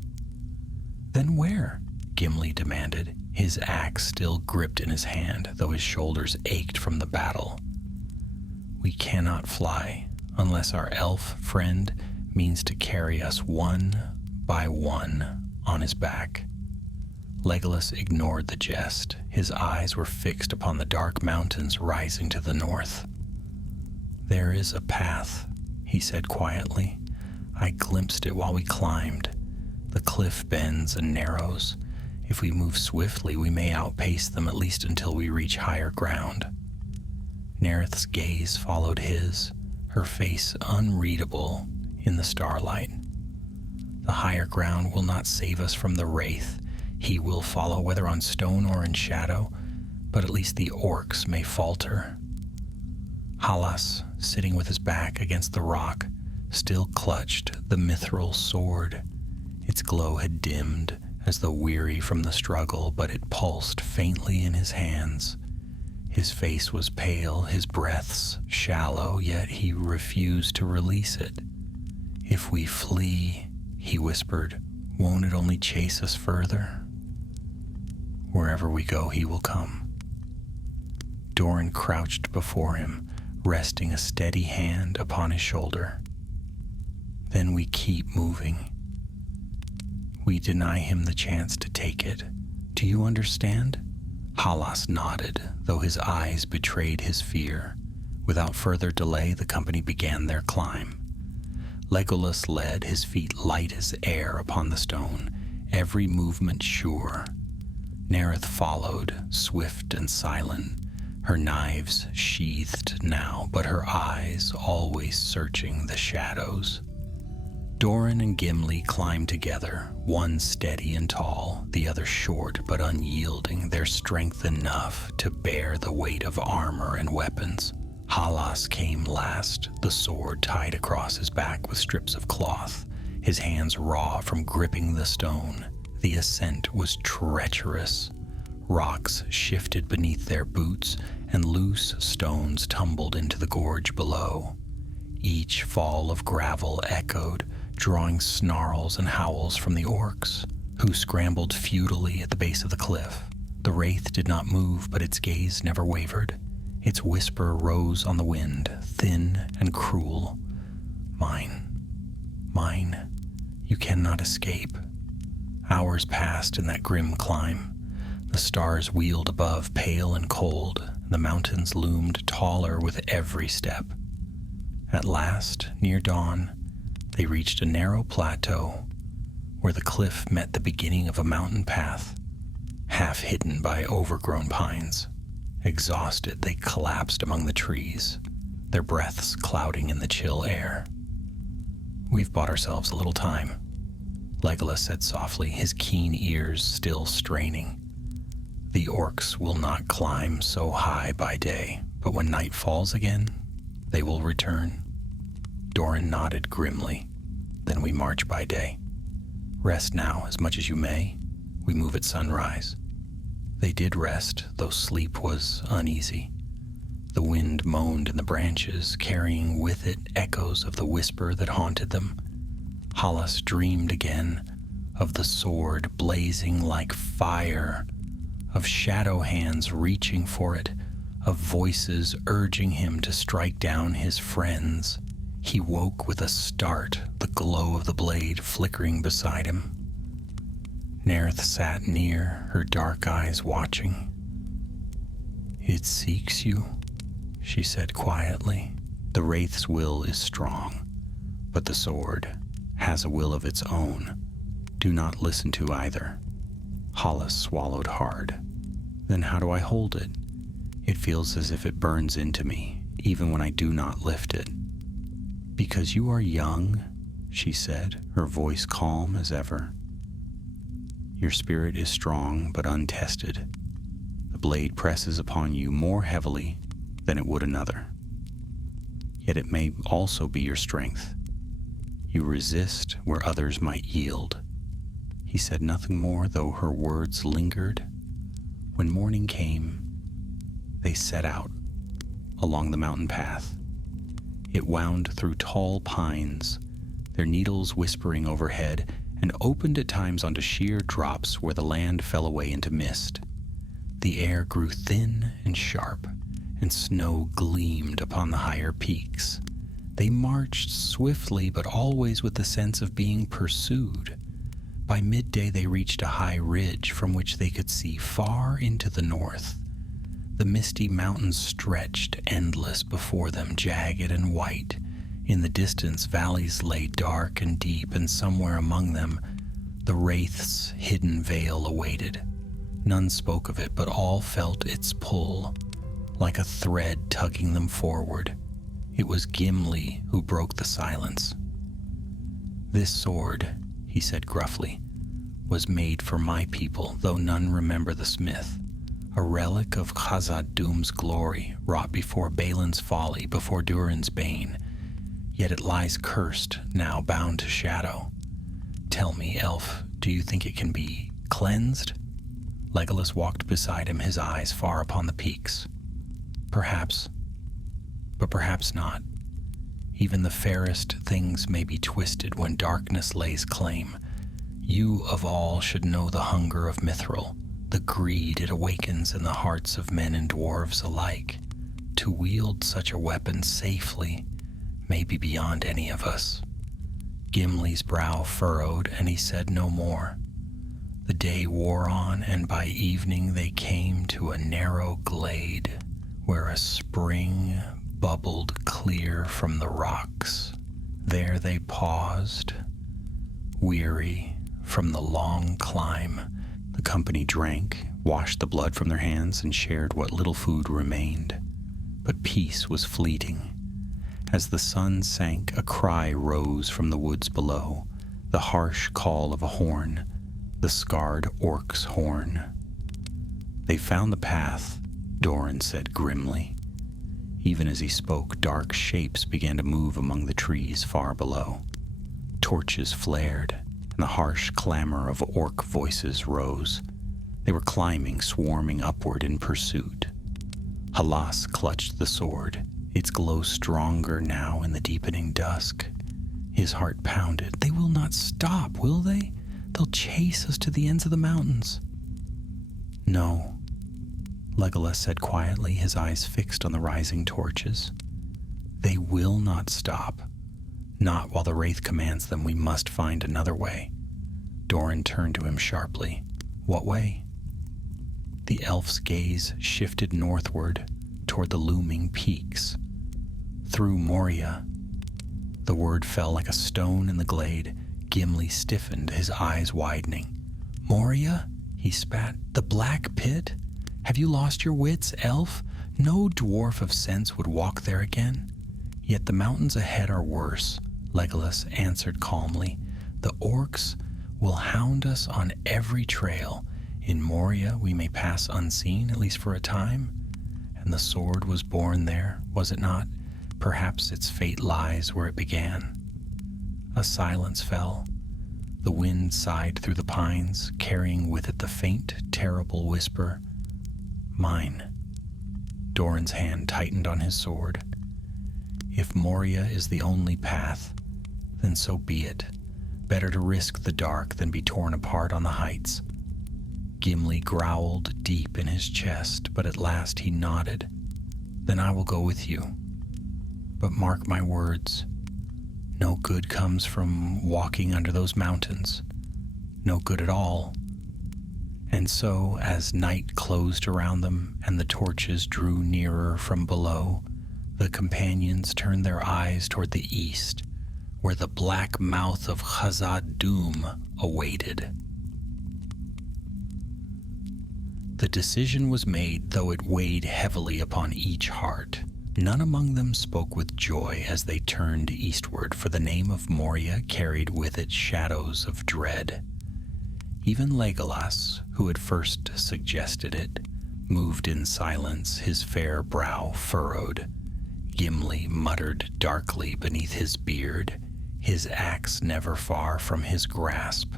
"Then where?" Gimli demanded, his axe still gripped in his hand, though his shoulders ached from the battle. "We cannot fly, unless our elf friend means to carry us one by one on his back." Legolas ignored the jest. His eyes were fixed upon the dark mountains rising to the north. "There is a path," he said quietly. "I glimpsed it while we climbed. The cliff bends and narrows. If we move swiftly, we may outpace them at least until we reach higher ground." Nereth's gaze followed his, her face unreadable in the starlight. "The higher ground will not save us from the wraith. He will follow, whether on stone or in shadow, but at least the orcs may falter." Halas, sitting with his back against the rock, still clutched the mithril sword. Its glow had dimmed, as though weary from the struggle, but it pulsed faintly in his hands. His face was pale, his breaths shallow, yet he refused to release it. "If we flee," he whispered, "won't it only chase us further? Wherever we go, he will come." Doran crouched before him, resting a steady hand upon his shoulder. "Then we keep moving. We deny him the chance to take it. Do you understand?" Halas nodded, though his eyes betrayed his fear. Without further delay, the company began their climb. Legolas led, his feet light as air upon the stone, every movement sure. Nereth followed, swift and silent, her knives sheathed now, but her eyes always searching the shadows. Doran and Gimli climbed together, one steady and tall, the other short but unyielding, their strength enough to bear the weight of armor and weapons. Halas came last, the sword tied across his back with strips of cloth, his hands raw from gripping the stone. The ascent was treacherous. Rocks shifted beneath their boots, and loose stones tumbled into the gorge below. Each fall of gravel echoed, drawing snarls and howls from the orcs, who scrambled futilely at the base of the cliff. The wraith did not move, but its gaze never wavered. Its whisper rose on the wind, thin and cruel. "Mine, mine, you cannot escape." Hours passed in that grim climb. The stars wheeled above, pale and cold. The mountains loomed taller with every step. At last, near dawn, they reached a narrow plateau where the cliff met the beginning of a mountain path, half hidden by overgrown pines. Exhausted, they collapsed among the trees, their breaths clouding in the chill air. "We've bought ourselves a little time," Legolas said softly, his keen ears still straining. "The orcs will not climb so high by day, but when night falls again, they will return." Doran nodded grimly. "Then we march by day. Rest now as much as you may. We move at sunrise." They did rest, though sleep was uneasy. The wind moaned in the branches, carrying with it echoes of the whisper that haunted them. Halas dreamed again of the sword blazing like fire, of shadow hands reaching for it, of voices urging him to strike down his friends. He woke with a start, the glow of the blade flickering beside him. Nereth sat near, her dark eyes watching. "It seeks you," she said quietly. "The wraith's will is strong, but the sword has a will of its own. Do not listen to either." Halas swallowed hard. "Then how do I hold it? It feels as if it burns into me, even when I do not lift it. Because you are young, she said, her voice calm as ever. Your spirit is strong but untested. The blade presses upon you more heavily than it would another. Yet it may also be your strength. You resist where others might yield. He said nothing more, though her words lingered. When morning came, they set out along the mountain path. It wound through tall pines, their needles whispering overhead, and opened at times onto sheer drops where the land fell away into mist. The air grew thin and sharp, and snow gleamed upon the higher peaks. They marched swiftly, but always with the sense of being pursued. By midday they reached a high ridge from which they could see far into the north. The misty mountains stretched endless before them, jagged and white. In the distance, valleys lay dark and deep, and somewhere among them, the wraith's hidden veil awaited. None spoke of it, but all felt its pull, like a thread tugging them forward. It was Gimli who broke the silence. This sword, he said gruffly, was made for my people, though none remember the smith. A relic of Khazad-dûm's glory, wrought before Balin's folly, before Durin's bane. Yet it lies cursed, now bound to shadow. Tell me, elf, do you think it can be cleansed? Legolas walked beside him, his eyes far upon the peaks. Perhaps, but perhaps not. Even the fairest things may be twisted when darkness lays claim. You of all should know the hunger of Mithril, the greed it awakens in the hearts of men and dwarves alike. To wield such a weapon safely may be beyond any of us. Gimli's brow furrowed, and he said no more. The day wore on, and by evening they came to a narrow glade where a spring bubbled clear from the rocks. There they paused, weary from the long climb. The company drank, washed the blood from their hands, and shared what little food remained. But peace was fleeting. As the sun sank, a cry rose from the woods below, the harsh call of a horn, the scarred orc's horn. They found the path, Doran said grimly. Even as he spoke, dark shapes began to move among the trees far below. Torches flared, and the harsh clamor of orc voices rose. They were climbing, swarming upward in pursuit. Halas clutched the sword, its glow stronger now in the deepening dusk. His heart pounded. They will not stop, will they? They'll chase us to the ends of the mountains. No, Legolas said quietly, his eyes fixed on the rising torches. They will not stop. Not while the Wraith commands them. We must find another way. Doran turned to him sharply. What way? The elf's gaze shifted northward toward the looming peaks. Through Moria. The word fell like a stone in the glade. Gimli stiffened, his eyes widening. Moria? He spat. The Black Pit? Have you lost your wits, elf? No dwarf of sense would walk there again. Yet the mountains ahead are worse, Legolas answered calmly. The orcs will hound us on every trail. In Moria we may pass unseen, at least for a time. And the sword was born there, was it not? Perhaps its fate lies where it began. A silence fell. The wind sighed through the pines, carrying with it the faint, terrible whisper, "Mine." Doran's hand tightened on his sword. If Moria is the only path, then so be it. Better to risk the dark than be torn apart on the heights. Gimli growled deep in his chest, but at last he nodded. Then I will go with you. But mark my words, no good comes from walking under those mountains. No good at all. And so, as night closed around them and the torches drew nearer from below, the companions turned their eyes toward the east, where the black mouth of Khazad-dûm awaited. The decision was made, though it weighed heavily upon each heart. None among them spoke with joy as they turned eastward, for the name of Moria carried with it shadows of dread. Even Legolas, who had first suggested it, moved in silence, his fair brow furrowed. Gimli muttered darkly beneath his beard, his axe never far from his grasp,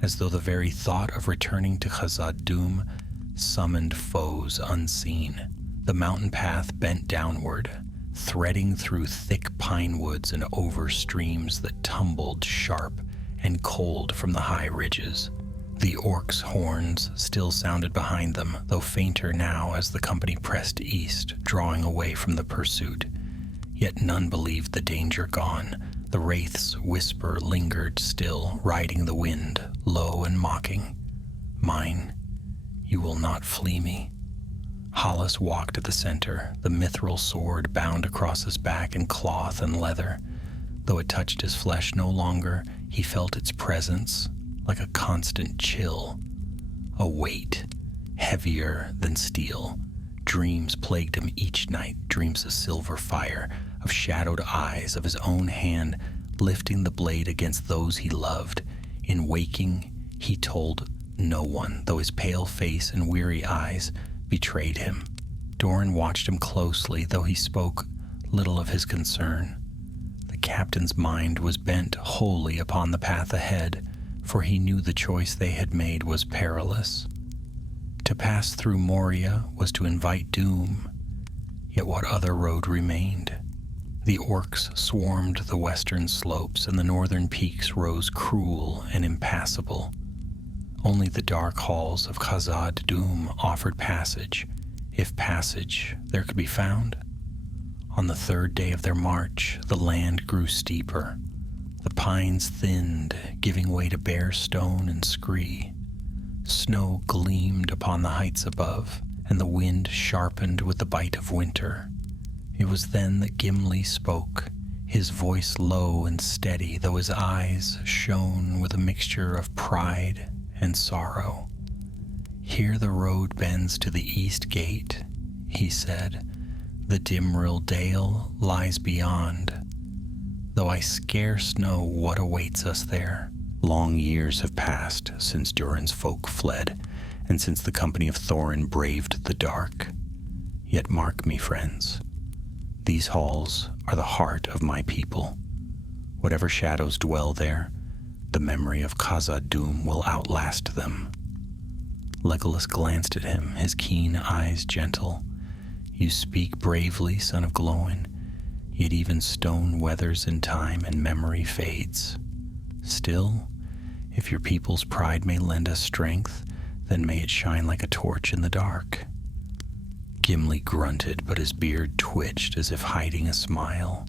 as though the very thought of returning to Khazad-dûm summoned foes unseen. The mountain path bent downward, threading through thick pine woods and over streams that tumbled sharp and cold from the high ridges. The orcs' horns still sounded behind them, though fainter now as the company pressed east, drawing away from the pursuit. Yet none believed the danger gone. The wraith's whisper lingered still, riding the wind, low and mocking. "Mine, you will not flee me." Hollis walked at the center, the mithril sword bound across his back in cloth and leather. Though it touched his flesh no longer, he felt its presence like a constant chill, a weight heavier than steel. Dreams plagued him each night, dreams of silver fire, of shadowed eyes, of his own hand lifting the blade against those he loved. In waking, he told no one, though his pale face and weary eyes betrayed him. Doran watched him closely, though he spoke little of his concern. The captain's mind was bent wholly upon the path ahead, for he knew the choice they had made was perilous. To pass through Moria was to invite doom, yet what other road remained? The orcs swarmed the western slopes, and the northern peaks rose cruel and impassable. Only the dark halls of Khazad-dûm offered passage, if passage there could be found. On the third day of their march, the land grew steeper. The pines thinned, giving way to bare stone and scree. Snow gleamed upon the heights above, and the wind sharpened with the bite of winter. It was then that Gimli spoke, his voice low and steady, though his eyes shone with a mixture of pride and sorrow. "Here the road bends to the east gate," he said. "The Dimril Dale lies beyond, though I scarce know what awaits us there." Long years have passed since Durin's folk fled, and since the company of Thorin braved the dark. Yet mark me, friends, these halls are the heart of my people. Whatever shadows dwell there, the memory of Khazad-dûm will outlast them. Legolas glanced at him, his keen eyes gentle. "You speak bravely, son of Glóin, yet even stone weathers in time and memory fades. Still, if your people's pride may lend us strength, then may it shine like a torch in the dark." Gimli grunted, but his beard twitched as if hiding a smile.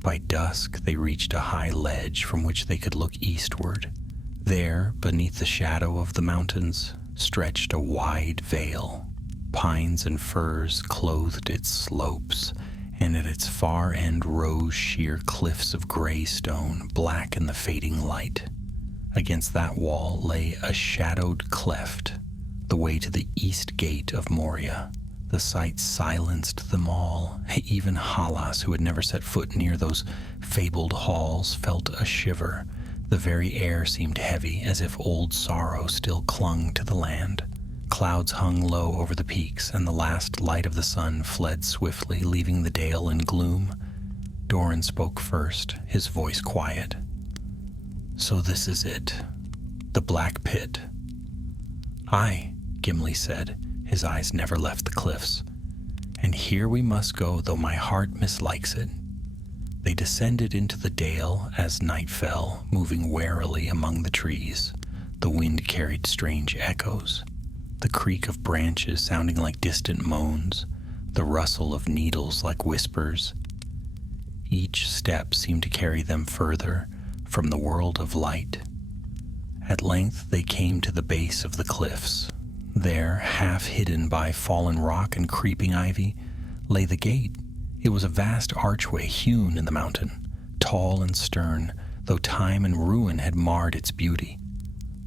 By dusk, they reached a high ledge from which they could look eastward. There, beneath the shadow of the mountains, stretched a wide vale. Pines and firs clothed its slopes, and at its far end rose sheer cliffs of gray stone, black in the fading light. Against that wall lay a shadowed cleft, the way to the east gate of Moria. The sight silenced them all. Even Halas, who had never set foot near those fabled halls, felt a shiver. The very air seemed heavy, as if old sorrow still clung to the land. Clouds hung low over the peaks, and the last light of the sun fled swiftly, leaving the dale in gloom. Doran spoke first, his voice quiet. "So this is it, the Black Pit." "Aye," Gimli said. His eyes never left the cliffs. "And here we must go, though my heart mislikes it." They descended into the dale as night fell, moving warily among the trees. The wind carried strange echoes, the creak of branches sounding like distant moans, the rustle of needles like whispers. Each step seemed to carry them further from the world of light. At length they came to the base of the cliffs. There, half hidden by fallen rock and creeping ivy, lay the gate. It was a vast archway hewn in the mountain, tall and stern, though time and ruin had marred its beauty.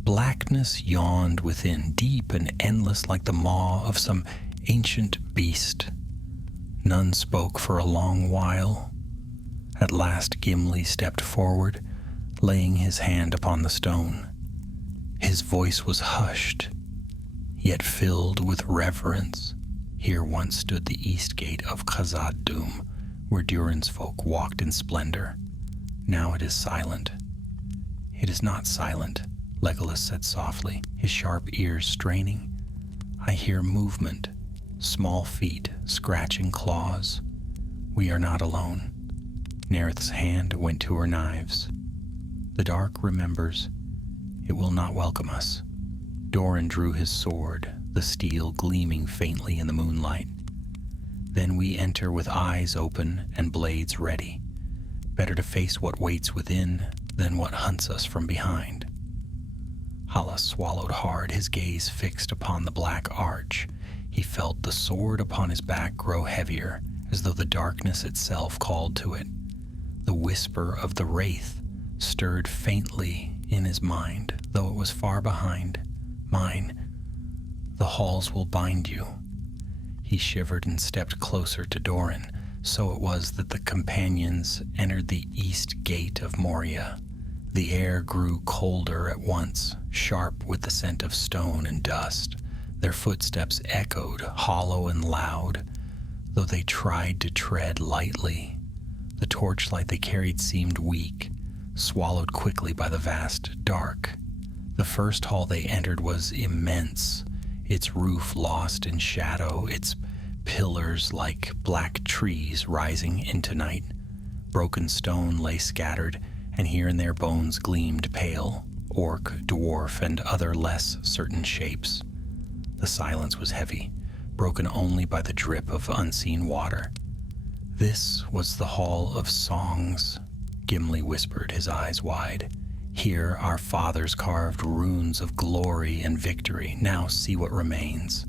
Blackness yawned within, deep and endless like the maw of some ancient beast. None spoke for a long while. At last Gimli stepped forward, laying his hand upon the stone. His voice was hushed, yet filled with reverence. Here once stood the east gate of Khazad-dûm, where Durin's folk walked in splendor. Now it is silent. It is not silent, Legolas said softly, his sharp ears straining. I hear movement, small feet scratching claws. We are not alone. Nerith's hand went to her knives. The dark remembers. It will not welcome us. Doran drew his sword, the steel gleaming faintly in the moonlight. Then we enter with eyes open and blades ready. Better to face what waits within than what hunts us from behind. Hala swallowed hard, his gaze fixed upon the black arch. He felt the sword upon his back grow heavier, as though the darkness itself called to it. The whisper of the wraith stirred faintly in his mind, though it was far behind. Mine. The halls will bind you. He shivered and stepped closer to Doran. So it was that the companions entered the east gate of Moria. The air grew colder at once, sharp with the scent of stone and dust. Their footsteps echoed, hollow and loud, though they tried to tread lightly. The torchlight they carried seemed weak, swallowed quickly by the vast dark. The first hall they entered was immense, its roof lost in shadow, its pillars like black trees rising into night. Broken stone lay scattered, and here and there bones gleamed pale, orc, dwarf, and other less certain shapes. The silence was heavy, broken only by the drip of unseen water. This was the Hall of Songs, Gimli whispered, his eyes wide. Here our fathers carved runes of glory and victory. Now see what remains.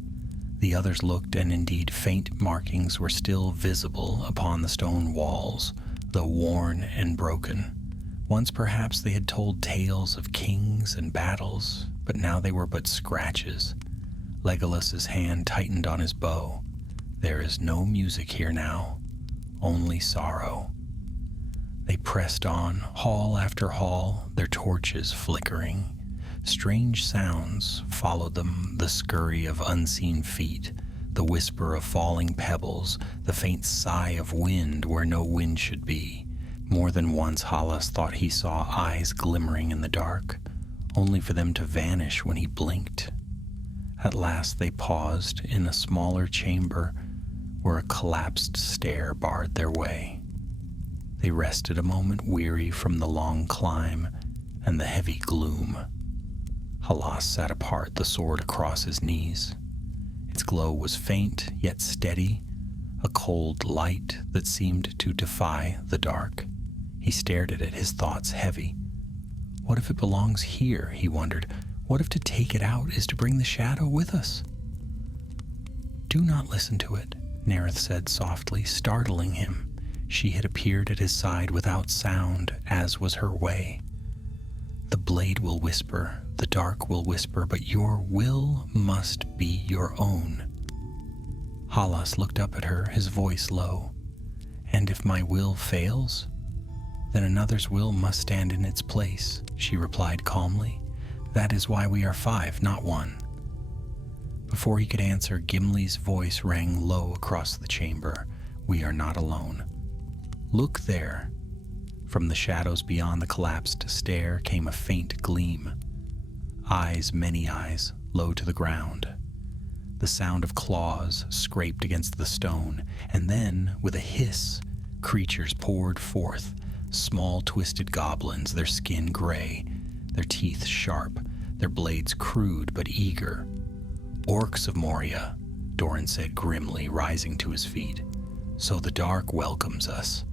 The others looked, and indeed faint markings were still visible upon the stone walls, though worn and broken. Once perhaps they had told tales of kings and battles, but now they were but scratches. Legolas's hand tightened on his bow. There is no music here now, only sorrow. They pressed on, hall after hall, their torches flickering. Strange sounds followed them, the scurry of unseen feet, the whisper of falling pebbles, the faint sigh of wind where no wind should be. More than once Halas thought he saw eyes glimmering in the dark, only for them to vanish when he blinked. At last they paused in a smaller chamber where a collapsed stair barred their way. They rested a moment, weary from the long climb and the heavy gloom. Halas sat apart, the sword across his knees. Its glow was faint, yet steady, a cold light that seemed to defy the dark. He stared at it, his thoughts heavy. What if it belongs here, he wondered. What if to take it out is to bring the shadow with us? Do not listen to it, Nerith said softly, startling him. She had appeared at his side without sound, as was her way. The blade will whisper, the dark will whisper, but your will must be your own. Halas looked up at her, his voice low. And if my will fails, then another's will must stand in its place, she replied calmly. That is why we are 5, not 1. Before he could answer, Gimli's voice rang low across the chamber. We are not alone. Look there. From the shadows beyond the collapsed stair came a faint gleam. Eyes, many eyes, low to the ground. The sound of claws scraped against the stone, and then, with a hiss, creatures poured forth. Small twisted goblins, their skin gray, their teeth sharp, their blades crude but eager. Orcs of Moria, Doran said grimly, rising to his feet. So the dark welcomes us.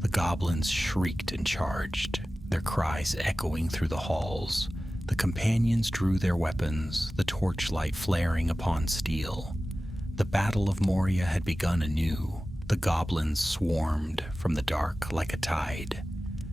The goblins shrieked and charged, their cries echoing through the halls. The companions drew their weapons, the torchlight flaring upon steel. The battle of Moria had begun anew. The goblins swarmed from the dark like a tide.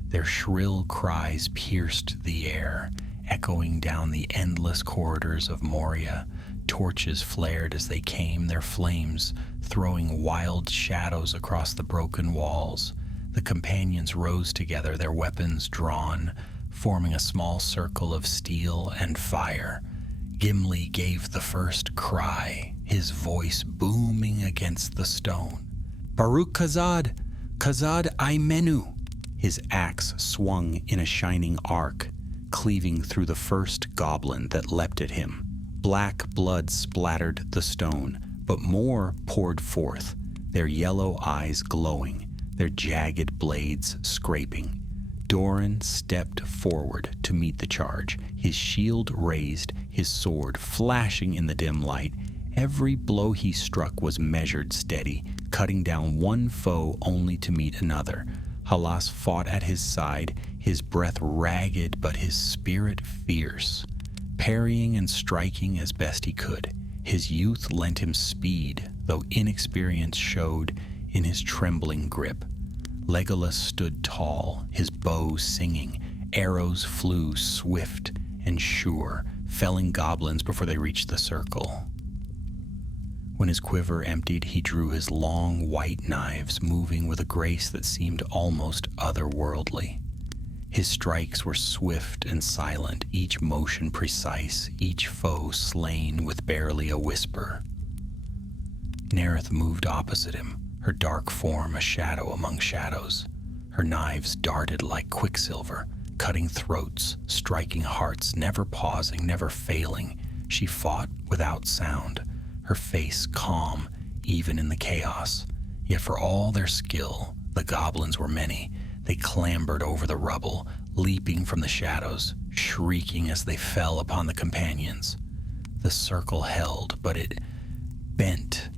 Their shrill cries pierced the air, echoing down the endless corridors of Moria. torches flared as they came, their flames throwing wild shadows across the broken walls. The companions rose together, their weapons drawn, forming a small circle of steel and fire. Gimli gave the first cry, his voice booming against the stone. "Baruch Kazad! Kazad Aimenu!" His axe swung in a shining arc, cleaving through the first goblin that leapt at him. Black blood splattered the stone, but more poured forth, their yellow eyes glowing, their jagged blades scraping. Doran stepped forward to meet the charge, his shield raised, his sword flashing in the dim light. Every blow he struck was measured steady, cutting down one foe only to meet another. Halas fought at his side, his breath ragged but his spirit fierce, parrying and striking as best he could. His youth lent him speed, though inexperience showed in his trembling grip. Legolas stood tall, his bow singing. Arrows flew swift and sure, felling goblins before they reached the circle. When his quiver emptied, he drew his long white knives, moving with a grace that seemed almost otherworldly. His strikes were swift and silent, each motion precise, each foe slain with barely a whisper. Nerith moved opposite him, her dark form a shadow among shadows. Her knives darted like quicksilver, cutting throats, striking hearts, never pausing, never failing. She fought without sound, her face calm even in the chaos. Yet for all their skill, the goblins were many. They clambered over the rubble, leaping from the shadows, shrieking as they fell upon the companions. The circle held, but it bent,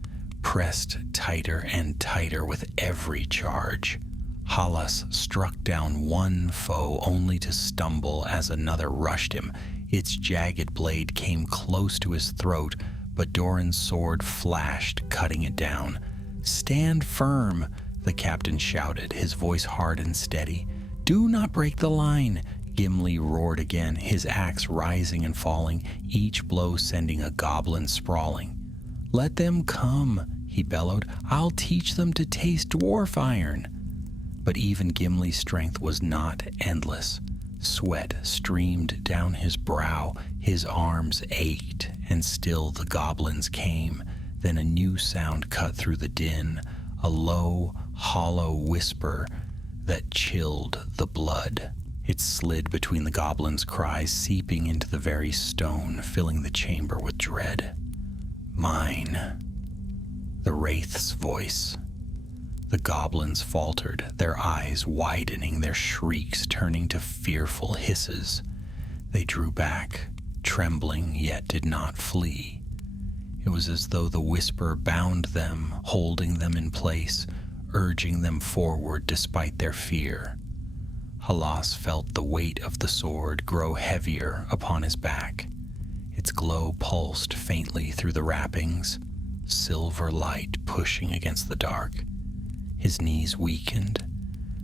pressed tighter and tighter with every charge. Halas struck down one foe only to stumble as another rushed him. Its jagged blade came close to his throat, but Doran's sword flashed, cutting it down. "Stand firm," the captain shouted, his voice hard and steady. "Do not break the line." Gimli roared again, his axe rising and falling, each blow sending a goblin sprawling. "Let them come," he bellowed. "I'll teach them to taste dwarf iron." But even Gimli's strength was not endless. Sweat streamed down his brow, his arms ached, and still the goblins came. Then a new sound cut through the din, a low, hollow whisper that chilled the blood. It slid between the goblins' cries, seeping into the very stone, filling the chamber with dread. "Mine." The wraith's voice. The goblins faltered, their eyes widening, their shrieks turning to fearful hisses. They drew back, trembling, yet did not flee. It was as though the whisper bound them, holding them in place, urging them forward despite their fear. Halas felt the weight of the sword grow heavier upon his back. Its glow pulsed faintly through the wrappings, silver light pushing against the dark. His knees weakened,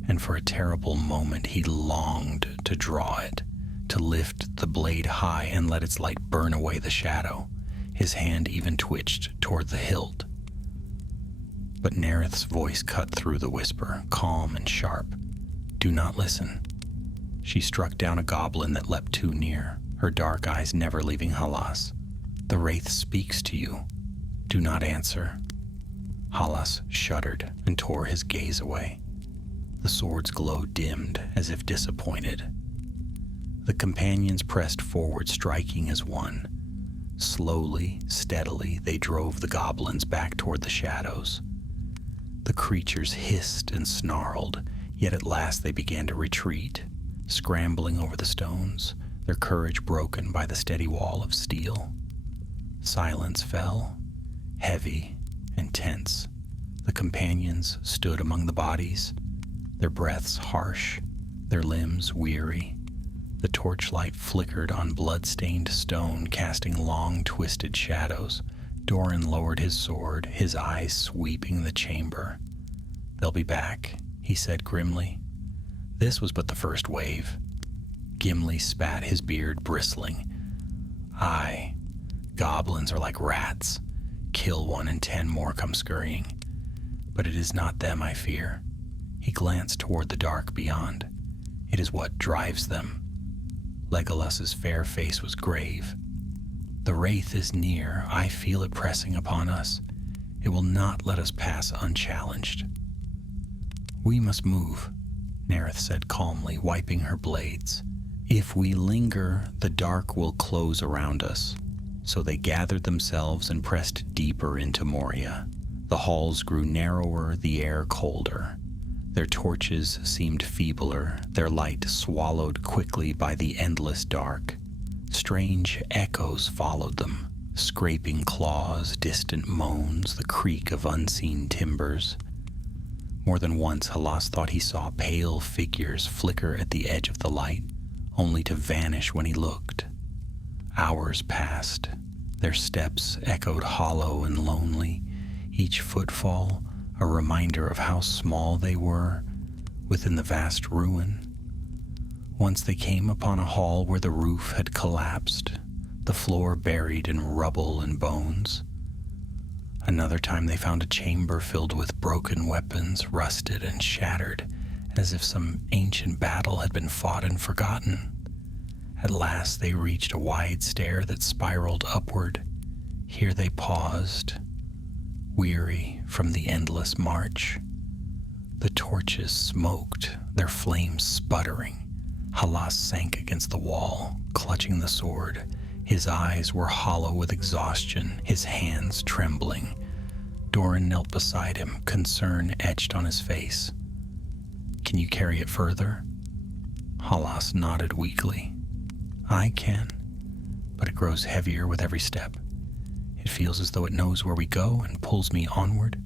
and for a terrible moment he longed to draw it, to lift the blade high and let its light burn away the shadow. His hand even twitched toward the hilt. But Nerith's voice cut through the whisper, calm and sharp. "Do not listen." She struck down a goblin that leapt too near, her dark eyes never leaving Halas. "The wraith speaks to you. Do not answer." Halas shuddered and tore his gaze away. The sword's glow dimmed as if disappointed. The companions pressed forward, striking as one. Slowly, steadily, they drove the goblins back toward the shadows. The creatures hissed and snarled, yet at last they began to retreat, scrambling over the stones, their courage broken by the steady wall of steel. Silence fell, heavy and tense. The companions stood among the bodies, their breaths harsh, their limbs weary. The torchlight flickered on blood-stained stone, casting long, twisted shadows. Doran lowered his sword, his eyes sweeping the chamber. "They'll be back," he said grimly. This was but the first wave. Gimli spat, his beard bristling. "Aye, Goblins are like rats. Kill one and 10 more come scurrying. But it is not them I fear. He glanced toward the dark beyond. It is what drives them. Legolas's fair face was grave. The wraith is near. I feel it pressing upon us. It will not let us pass unchallenged. We must move, Nerith said calmly, wiping her blades. If we linger, the dark will close around us. So they gathered themselves and pressed deeper into Moria. The halls grew narrower, the air colder. Their torches seemed feebler, their light swallowed quickly by the endless dark. Strange echoes followed them, scraping claws, distant moans, the creak of unseen timbers. More than once, Halas thought he saw pale figures flicker at the edge of the light, only to vanish when he looked. Hours passed. Their steps echoed hollow and lonely, each footfall a reminder of how small they were within the vast ruin. Once they came upon a hall where the roof had collapsed, the floor buried in rubble and bones. Another time they found a chamber filled with broken weapons, rusted and shattered, as if some ancient battle had been fought and forgotten. At last they reached a wide stair that spiraled upward. Here they paused, weary from the endless march. The torches smoked, their flames sputtering. Halas sank against the wall, clutching the sword. His eyes were hollow with exhaustion, his hands trembling. Doran knelt beside him, concern etched on his face. "Can you carry it further?" Halas nodded weakly. "I can, but it grows heavier with every step. It feels as though it knows where we go and pulls me onward."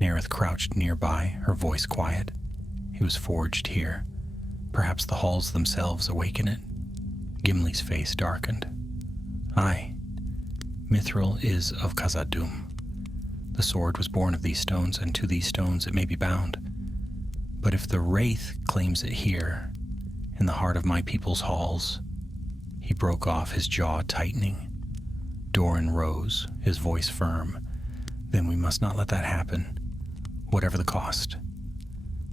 Nerith crouched nearby, her voice quiet. It was forged here. Perhaps the halls themselves awaken it. Gimli's face darkened. "Aye, Mithril is of Khazad-dûm. The sword was born of these stones, and to these stones it may be bound. But if the wraith claims it here, in the heart of my people's halls..." He broke off, his jaw tightening. Doran rose, his voice firm. "Then we must not let that happen, whatever the cost."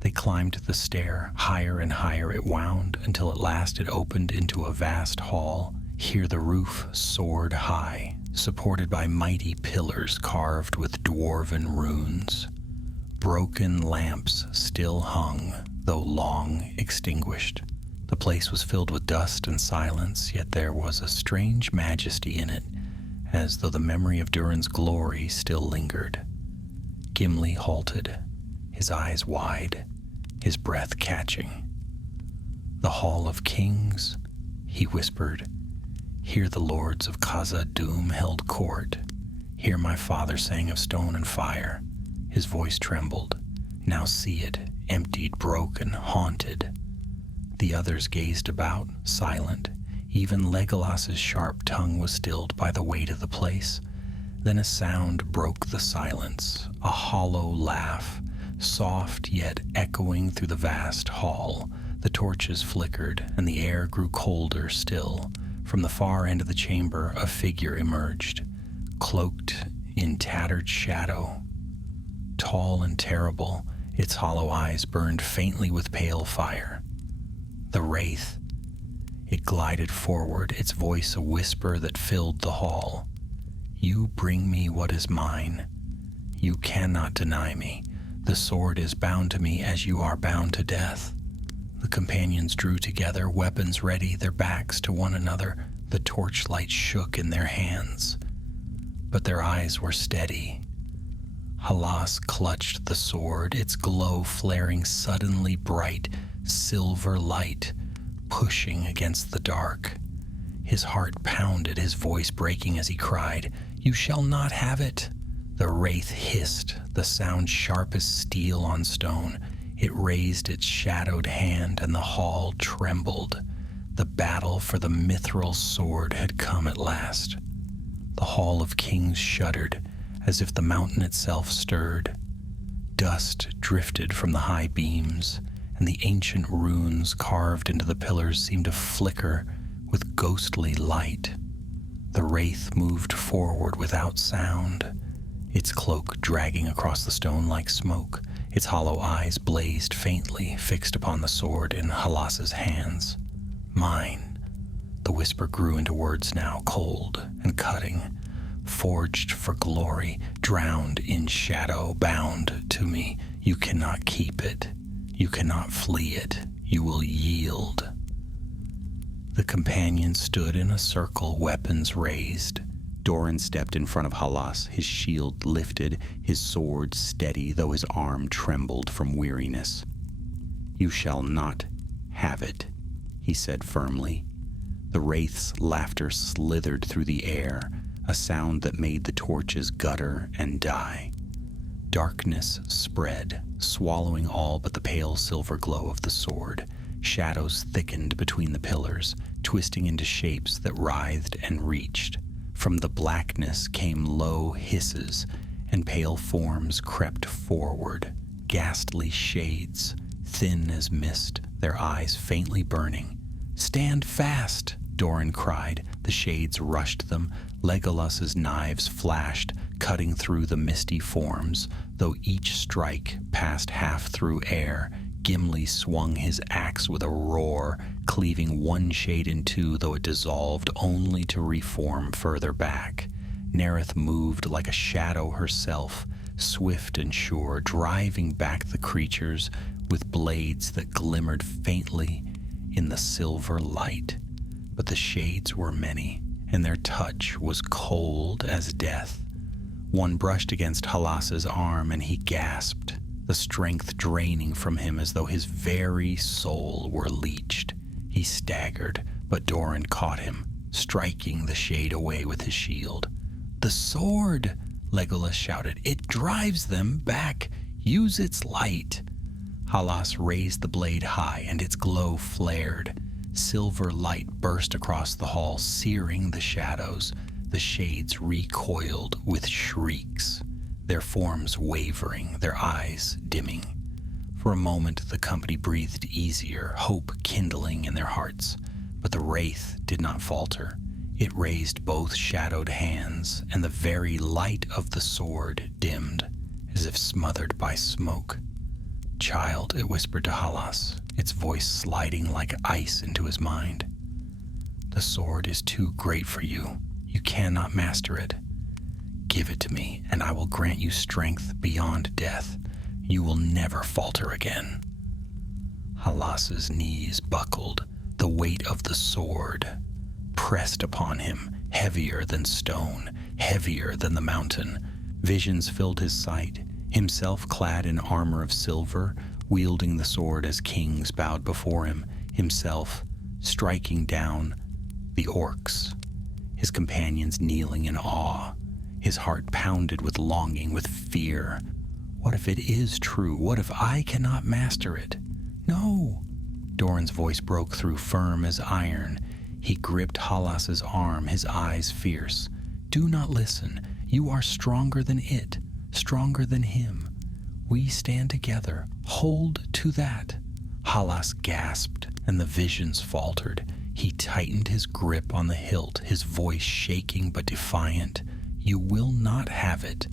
They climbed the stair. Higher and higher it wound, until at last it opened into a vast hall. Here the roof soared high, supported by mighty pillars carved with dwarven runes. Broken lamps still hung, though long extinguished. The place was filled with dust and silence, yet there was a strange majesty in it, as though the memory of Durin's glory still lingered. Gimli halted, his eyes wide, his breath catching. "The Hall of Kings," he whispered. "Here the lords of Khazad-dûm held court. Here my father sang of stone and fire." His voice trembled. "Now see it, emptied, broken, haunted." The others gazed about, silent. Even Legolas's sharp tongue was stilled by the weight of the place. Then a sound broke the silence, a hollow laugh, soft yet echoing through the vast hall. The torches flickered, and the air grew colder still. From the far end of the chamber, a figure emerged, cloaked in tattered shadow. Tall and terrible, its hollow eyes burned faintly with pale fire. The wraith. It glided forward, its voice a whisper that filled the hall. "You bring me what is mine. You cannot deny me. The sword is bound to me as you are bound to death." The companions drew together, weapons ready, their backs to one another. The torchlight shook in their hands, but their eyes were steady. Halas clutched the sword, its glow flaring suddenly bright, silver light, pushing against the dark. His heart pounded, his voice breaking as he cried, "You shall not have it!" The wraith hissed, the sound sharp as steel on stone. It raised its shadowed hand, and the hall trembled. The battle for the Mithril sword had come at last. The Hall of Kings shuddered, as if the mountain itself stirred. Dust drifted from the high beams, and the ancient runes carved into the pillars seemed to flicker with ghostly light. The wraith moved forward without sound, its cloak dragging across the stone like smoke. Its hollow eyes blazed faintly, fixed upon the sword in Halas's hands. Mine. The whisper grew into words now, cold and cutting. Forged for glory, drowned in shadow, bound to me. You cannot keep it. You cannot flee it. You will yield. The companions stood in a circle, weapons raised. Doran stepped in front of Halas, his shield lifted, his sword steady, though his arm trembled from weariness. "You shall not have it," he said firmly. The wraith's laughter slithered through the air, a sound that made the torches gutter and die. Darkness spread, swallowing all but the pale silver glow of the sword. Shadows thickened between the pillars, twisting into shapes that writhed and reached. From the blackness came low hisses, and pale forms crept forward, ghastly shades, thin as mist, their eyes faintly burning. "Stand fast!" Doran cried. The shades rushed them. Legolas's knives flashed, cutting through the misty forms, though each strike passed half through air. Gimli swung his axe with a roar, cleaving one shade in two, though it dissolved only to reform further back. Nerith moved like a shadow herself, swift and sure, driving back the creatures with blades that glimmered faintly in the silver light. But the shades were many, and their touch was cold as death. One brushed against Halas's arm, and he gasped, the strength draining from him as though his very soul were leached. He staggered, but Doran caught him, striking the shade away with his shield. "The sword!" Legolas shouted. "It drives them back. Use its light." Halas raised the blade high, and its glow flared. Silver light burst across the hall, searing the shadows. The shades recoiled with shrieks, their forms wavering, their eyes dimming. For a moment the company breathed easier, hope kindling in their hearts. But the wraith did not falter. It raised both shadowed hands, and the very light of the sword dimmed, as if smothered by smoke. "Child," it whispered to Halas, its voice sliding like ice into his mind. "The sword is too great for you. You cannot master it. Give it to me, and I will grant you strength beyond death. You will never falter again." Halas's knees buckled. The weight of the sword pressed upon him, heavier than stone, heavier than the mountain. Visions filled his sight, himself clad in armor of silver, wielding the sword as kings bowed before him, himself striking down the orcs, his companions kneeling in awe. His heart pounded with longing, with fear. What if it is true? What if I cannot master it? "No!" Doran's voice broke through, firm as iron. He gripped Halas's arm, his eyes fierce. "Do not listen. You are stronger than it, stronger than him. We stand together. Hold to that." Halas gasped, and the visions faltered. He tightened his grip on the hilt, his voice shaking but defiant. "You will not have it."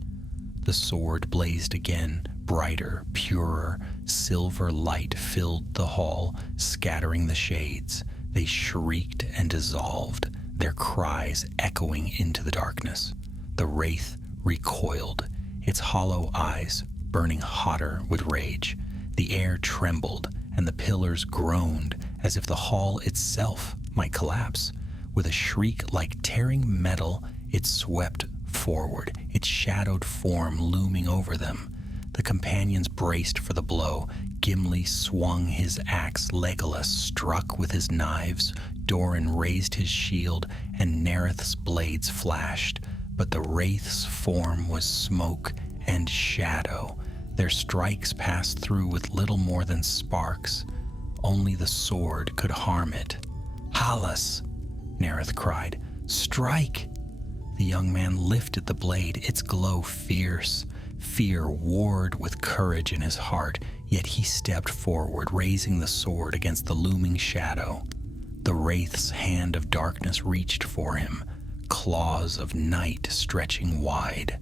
The sword blazed again, brighter, purer. Silver light filled the hall, scattering the shades. They shrieked and dissolved, their cries echoing into the darkness. The wraith recoiled, its hollow eyes burning hotter with rage. The air trembled, and the pillars groaned as if the hall itself might collapse. With a shriek like tearing metal, it swept forward, its shadowed form looming over them. The companions braced for the blow. Gimli swung his axe, Legolas struck with his knives, Doran raised his shield, and Nerith's blades flashed. But the wraith's form was smoke and shadow. Their strikes passed through with little more than sparks. Only the sword could harm it. "Halas!" Nerith cried. "Strike!" The young man lifted the blade, its glow fierce. Fear warred with courage in his heart, yet he stepped forward, raising the sword against the looming shadow. The wraith's hand of darkness reached for him, claws of night stretching wide.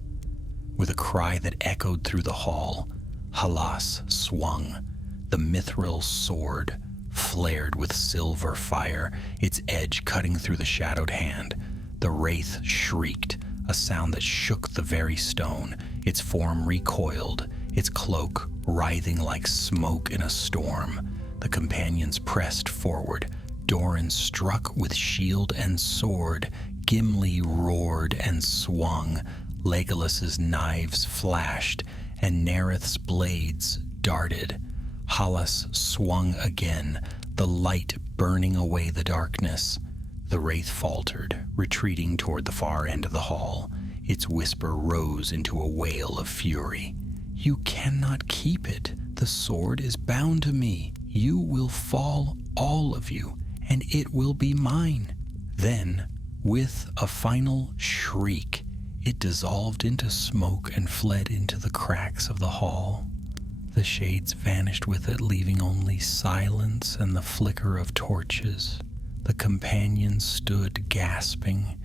With a cry that echoed through the hall, Halas swung. The Mithril sword flared with silver fire, its edge cutting through the shadowed hand. The wraith shrieked, a sound that shook the very stone. Its form recoiled, its cloak writhing like smoke in a storm. The companions pressed forward. Doran struck with shield and sword. Gimli roared and swung. Legolas's knives flashed, and Nereth's blades darted. Halas swung again, the light burning away the darkness. The wraith faltered, retreating toward the far end of the hall. Its whisper rose into a wail of fury. "You cannot keep it. The sword is bound to me. You will fall, all of you, and it will be mine." Then, with a final shriek, it dissolved into smoke and fled into the cracks of the hall. The shades vanished with it, leaving only silence and the flicker of torches. The companions stood gasping,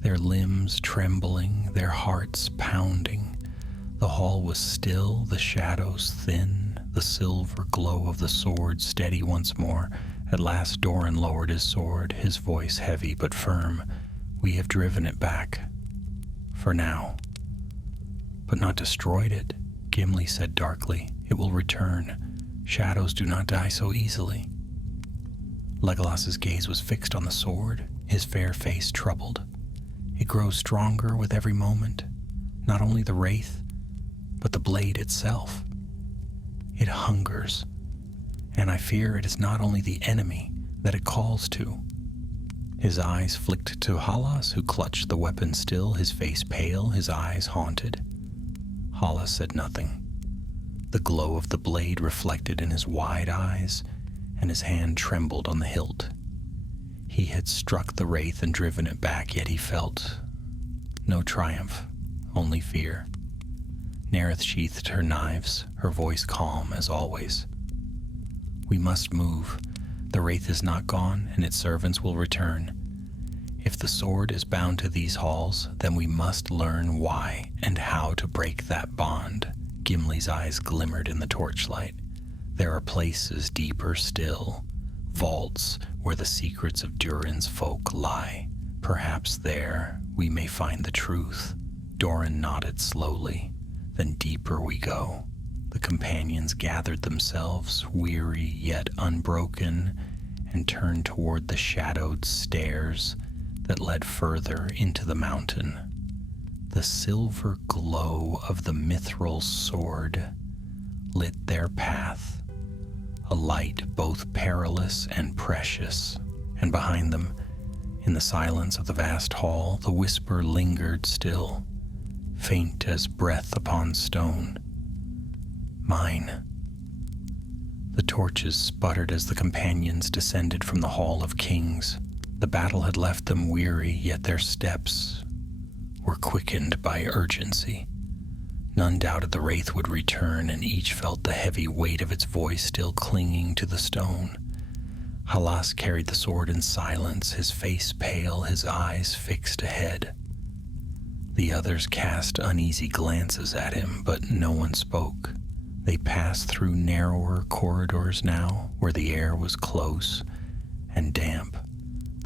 their limbs trembling, their hearts pounding. The hall was still, the shadows thin, the silver glow of the sword steady once more. At last Doran lowered his sword, his voice heavy but firm. "We have driven it back. For now. But not destroyed it," Gimli said darkly. "It will return. Shadows do not die so easily." Legolas's gaze was fixed on the sword, his fair face troubled. "It grows stronger with every moment. Not only the wraith, but the blade itself. It hungers, and I fear it is not only the enemy that it calls to." His eyes flicked to Halas, who clutched the weapon still, his face pale, his eyes haunted. Halas said nothing. The glow of the blade reflected in his wide eyes, and his hand trembled on the hilt. He had struck the wraith and driven it back, yet he felt no triumph, only fear. Nereth sheathed her knives, her voice calm as always. "We must move. The wraith is not gone, and its servants will return. If the sword is bound to these halls, then we must learn why and how to break that bond." Gimli's eyes glimmered in the torchlight. "There are places deeper still, vaults where the secrets of Durin's folk lie. Perhaps there we may find the truth." Doran nodded slowly. "Then deeper we go." The companions gathered themselves, weary yet unbroken, and turned toward the shadowed stairs that led further into the mountain. The silver glow of the Mithril sword lit their path, a light both perilous and precious. And behind them, in the silence of the vast hall, the whisper lingered still, faint as breath upon stone. "Mine." The torches sputtered as the companions descended from the Hall of Kings. The battle had left them weary, yet their steps were quickened by urgency. None doubted the wraith would return, and each felt the heavy weight of its voice still clinging to the stone. Halas carried the sword in silence, his face pale, his eyes fixed ahead. The others cast uneasy glances at him, but no one spoke. They passed through narrower corridors now, where the air was close and damp.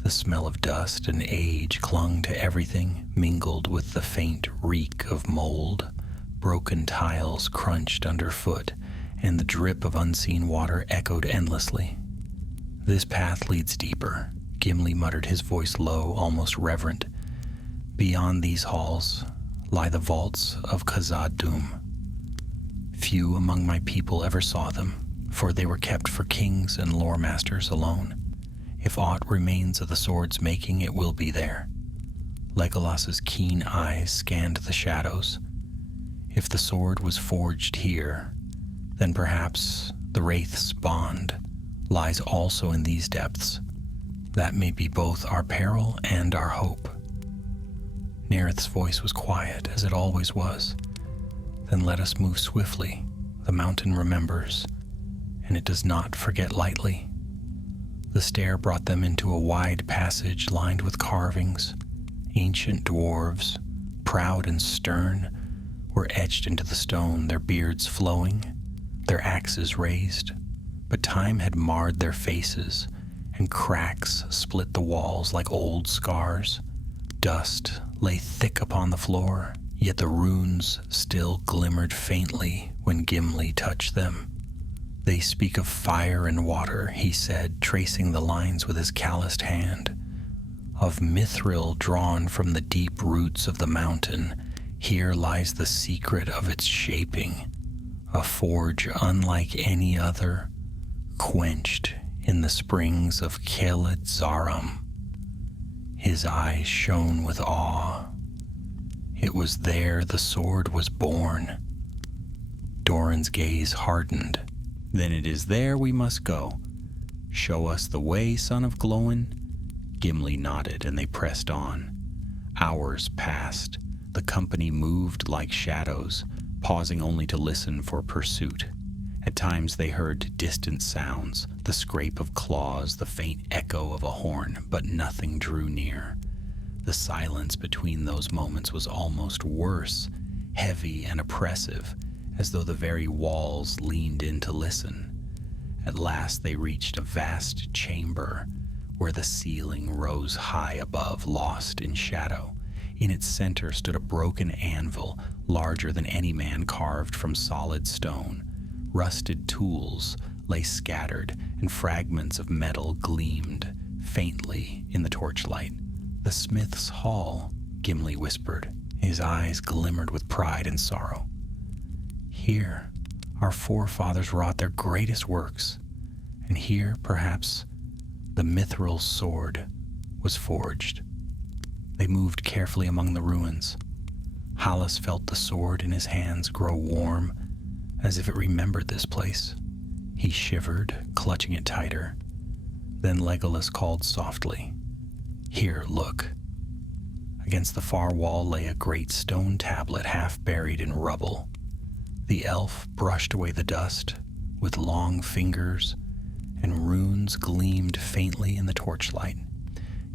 The smell of dust and age clung to everything, mingled with the faint reek of mold. Broken tiles crunched underfoot, and the drip of unseen water echoed endlessly. "This path leads deeper," Gimli muttered, his voice low, almost reverent. "Beyond these halls lie the vaults of Khazad-dûm. Few among my people ever saw them, for they were kept for kings and lore masters alone. If aught remains of the sword's making, it will be there." Legolas's keen eyes scanned the shadows. If the sword was forged here, then perhaps the wraith's bond lies also in these depths. That may be both our peril and our hope. Nereth's voice was quiet, as it always was. "Then let us move swiftly. The mountain remembers, and it does not forget lightly." The stair brought them into a wide passage lined with carvings. Ancient dwarves, proud and stern, were etched into the stone, their beards flowing, their axes raised. But time had marred their faces, and cracks split the walls like old scars. Dust lay thick upon the floor, yet the runes still glimmered faintly when Gimli touched them. "They speak of fire and water," he said, tracing the lines with his calloused hand. "Of mithril drawn from the deep roots of the mountain. Here lies the secret of its shaping, a forge unlike any other, quenched in the springs of Kheled Zarum." His eyes shone with awe. It was there the sword was born. Doran's gaze hardened. "Then it is there we must go. Show us the way, son of Glóin." Gimli nodded, and they pressed on. Hours passed. The company moved like shadows, pausing only to listen for pursuit. At times they heard distant sounds, the scrape of claws, the faint echo of a horn, but nothing drew near. The silence between those moments was almost worse, heavy and oppressive, as though the very walls leaned in to listen. At last they reached a vast chamber, where the ceiling rose high above, lost in shadow. In its center stood a broken anvil, larger than any man, carved from solid stone. Rusted tools lay scattered, and fragments of metal gleamed faintly in the torchlight. "The smith's hall," Gimli whispered. His eyes glimmered with pride and sorrow. "Here our forefathers wrought their greatest works, and here, perhaps, the Mithril sword was forged." They moved carefully among the ruins. Hallas felt the sword in his hands grow warm, as if it remembered this place. He shivered, clutching it tighter. Then Legolas called softly, "Here, look." Against the far wall lay a great stone tablet half buried in rubble. The elf brushed away the dust with long fingers, and runes gleamed faintly in the torchlight.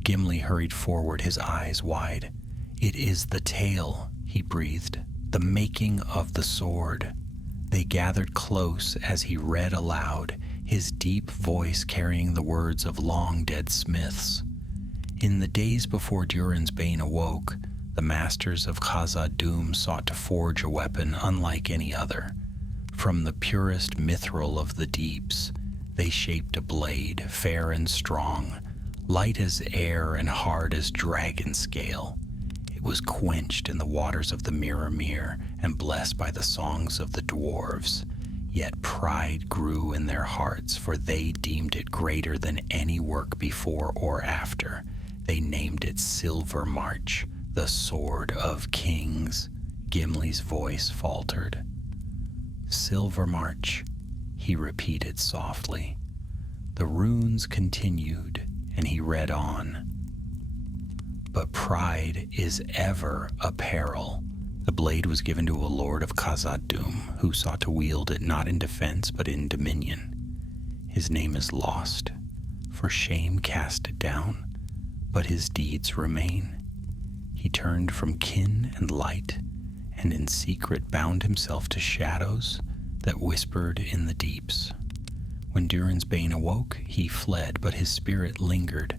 Gimli hurried forward, his eyes wide. "It is the tale," he breathed, "the making of the sword." They gathered close as he read aloud, his deep voice carrying the words of long-dead smiths. "In the days before Durin's Bane awoke, the masters of Khazad-dûm sought to forge a weapon unlike any other. From the purest mithril of the deeps, they shaped a blade, fair and strong, light as air and hard as dragon scale. It was quenched in the waters of the Mirror and blessed by the songs of the dwarves. Yet pride grew in their hearts, for they deemed it greater than any work before or after. They named it Silver March, the Sword of Kings." Gimli's voice faltered. "Silver March," he repeated softly. The runes continued, and he read on. "But pride is ever a peril. The blade was given to a lord of Khazad-dûm, who sought to wield it not in defense but in dominion. His name is lost, for shame cast it down, but his deeds remain. He turned from kin and light, and in secret bound himself to shadows that whispered in the deeps. When Durin's Bane awoke, he fled, but his spirit lingered.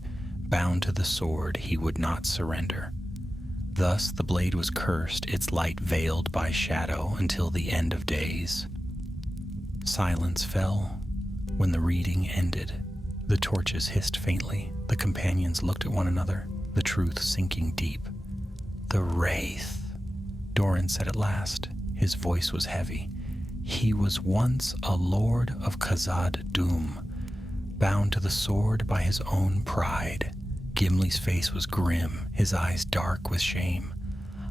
Bound to the sword, he would not surrender. Thus the blade was cursed, its light veiled by shadow until the end of days." Silence fell when the reading ended. The torches hissed faintly. The companions looked at one another, the truth sinking deep. "The Wraith," Doran said at last. His voice was heavy. "He was once a lord of Khazad-dûm, bound to the sword by his own pride." Gimli's face was grim, his eyes dark with shame.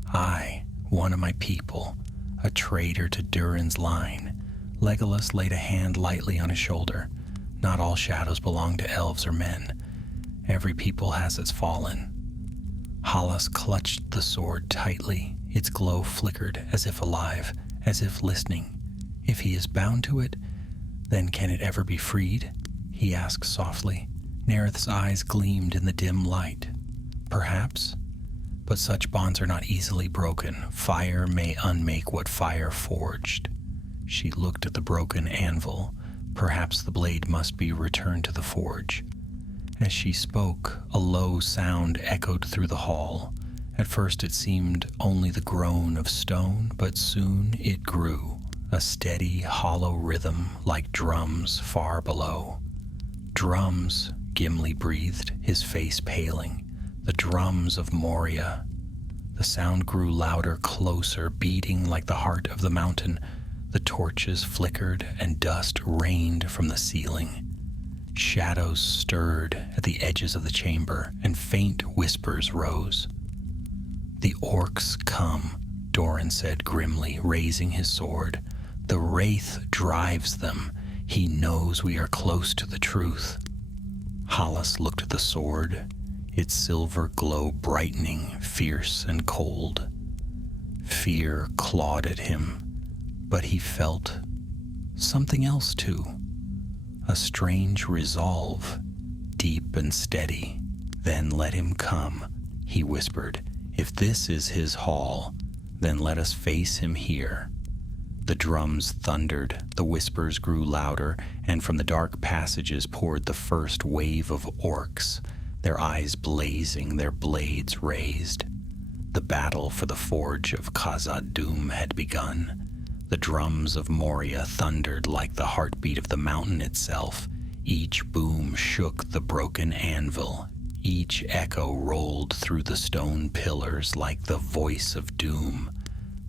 "I, one of my people, a traitor to Durin's line." Legolas laid a hand lightly on his shoulder. "Not all shadows belong to elves or men. Every people has its fallen." Hallas clutched the sword tightly. Its glow flickered, as if alive, as if listening. "If he is bound to it, then can it ever be freed?" he asked softly. Nereth's eyes gleamed in the dim light. "Perhaps, but such bonds are not easily broken. Fire may unmake what fire forged. She looked at the broken anvil. Perhaps the blade must be returned to the forge. As she spoke, a low sound echoed through the hall. At first it seemed only the groan of stone, but soon it grew, a steady, hollow rhythm like drums far below. Drums, Gimli breathed, his face paling. The drums of Moria. The sound grew louder, closer, beating like the heart of the mountain. The torches flickered and dust rained from the ceiling. Shadows stirred at the edges of the chamber, and faint whispers rose. "The orcs come," Doran said grimly, raising his sword. "The wraith drives them. He knows we are close to the truth." Hallas looked at the sword, its silver glow brightening, fierce and cold. Fear clawed at him, but he felt something else too. A strange resolve, deep and steady. "Then let him come," he whispered. "If this is his hall, then let us face him here." The drums thundered, the whispers grew louder, and from the dark passages poured the first wave of orcs, their eyes blazing, their blades raised. The battle for the forge of Khazad-dûm had begun. The drums of Moria thundered like the heartbeat of the mountain itself. Each boom shook the broken anvil. Each echo rolled through the stone pillars like the voice of doom.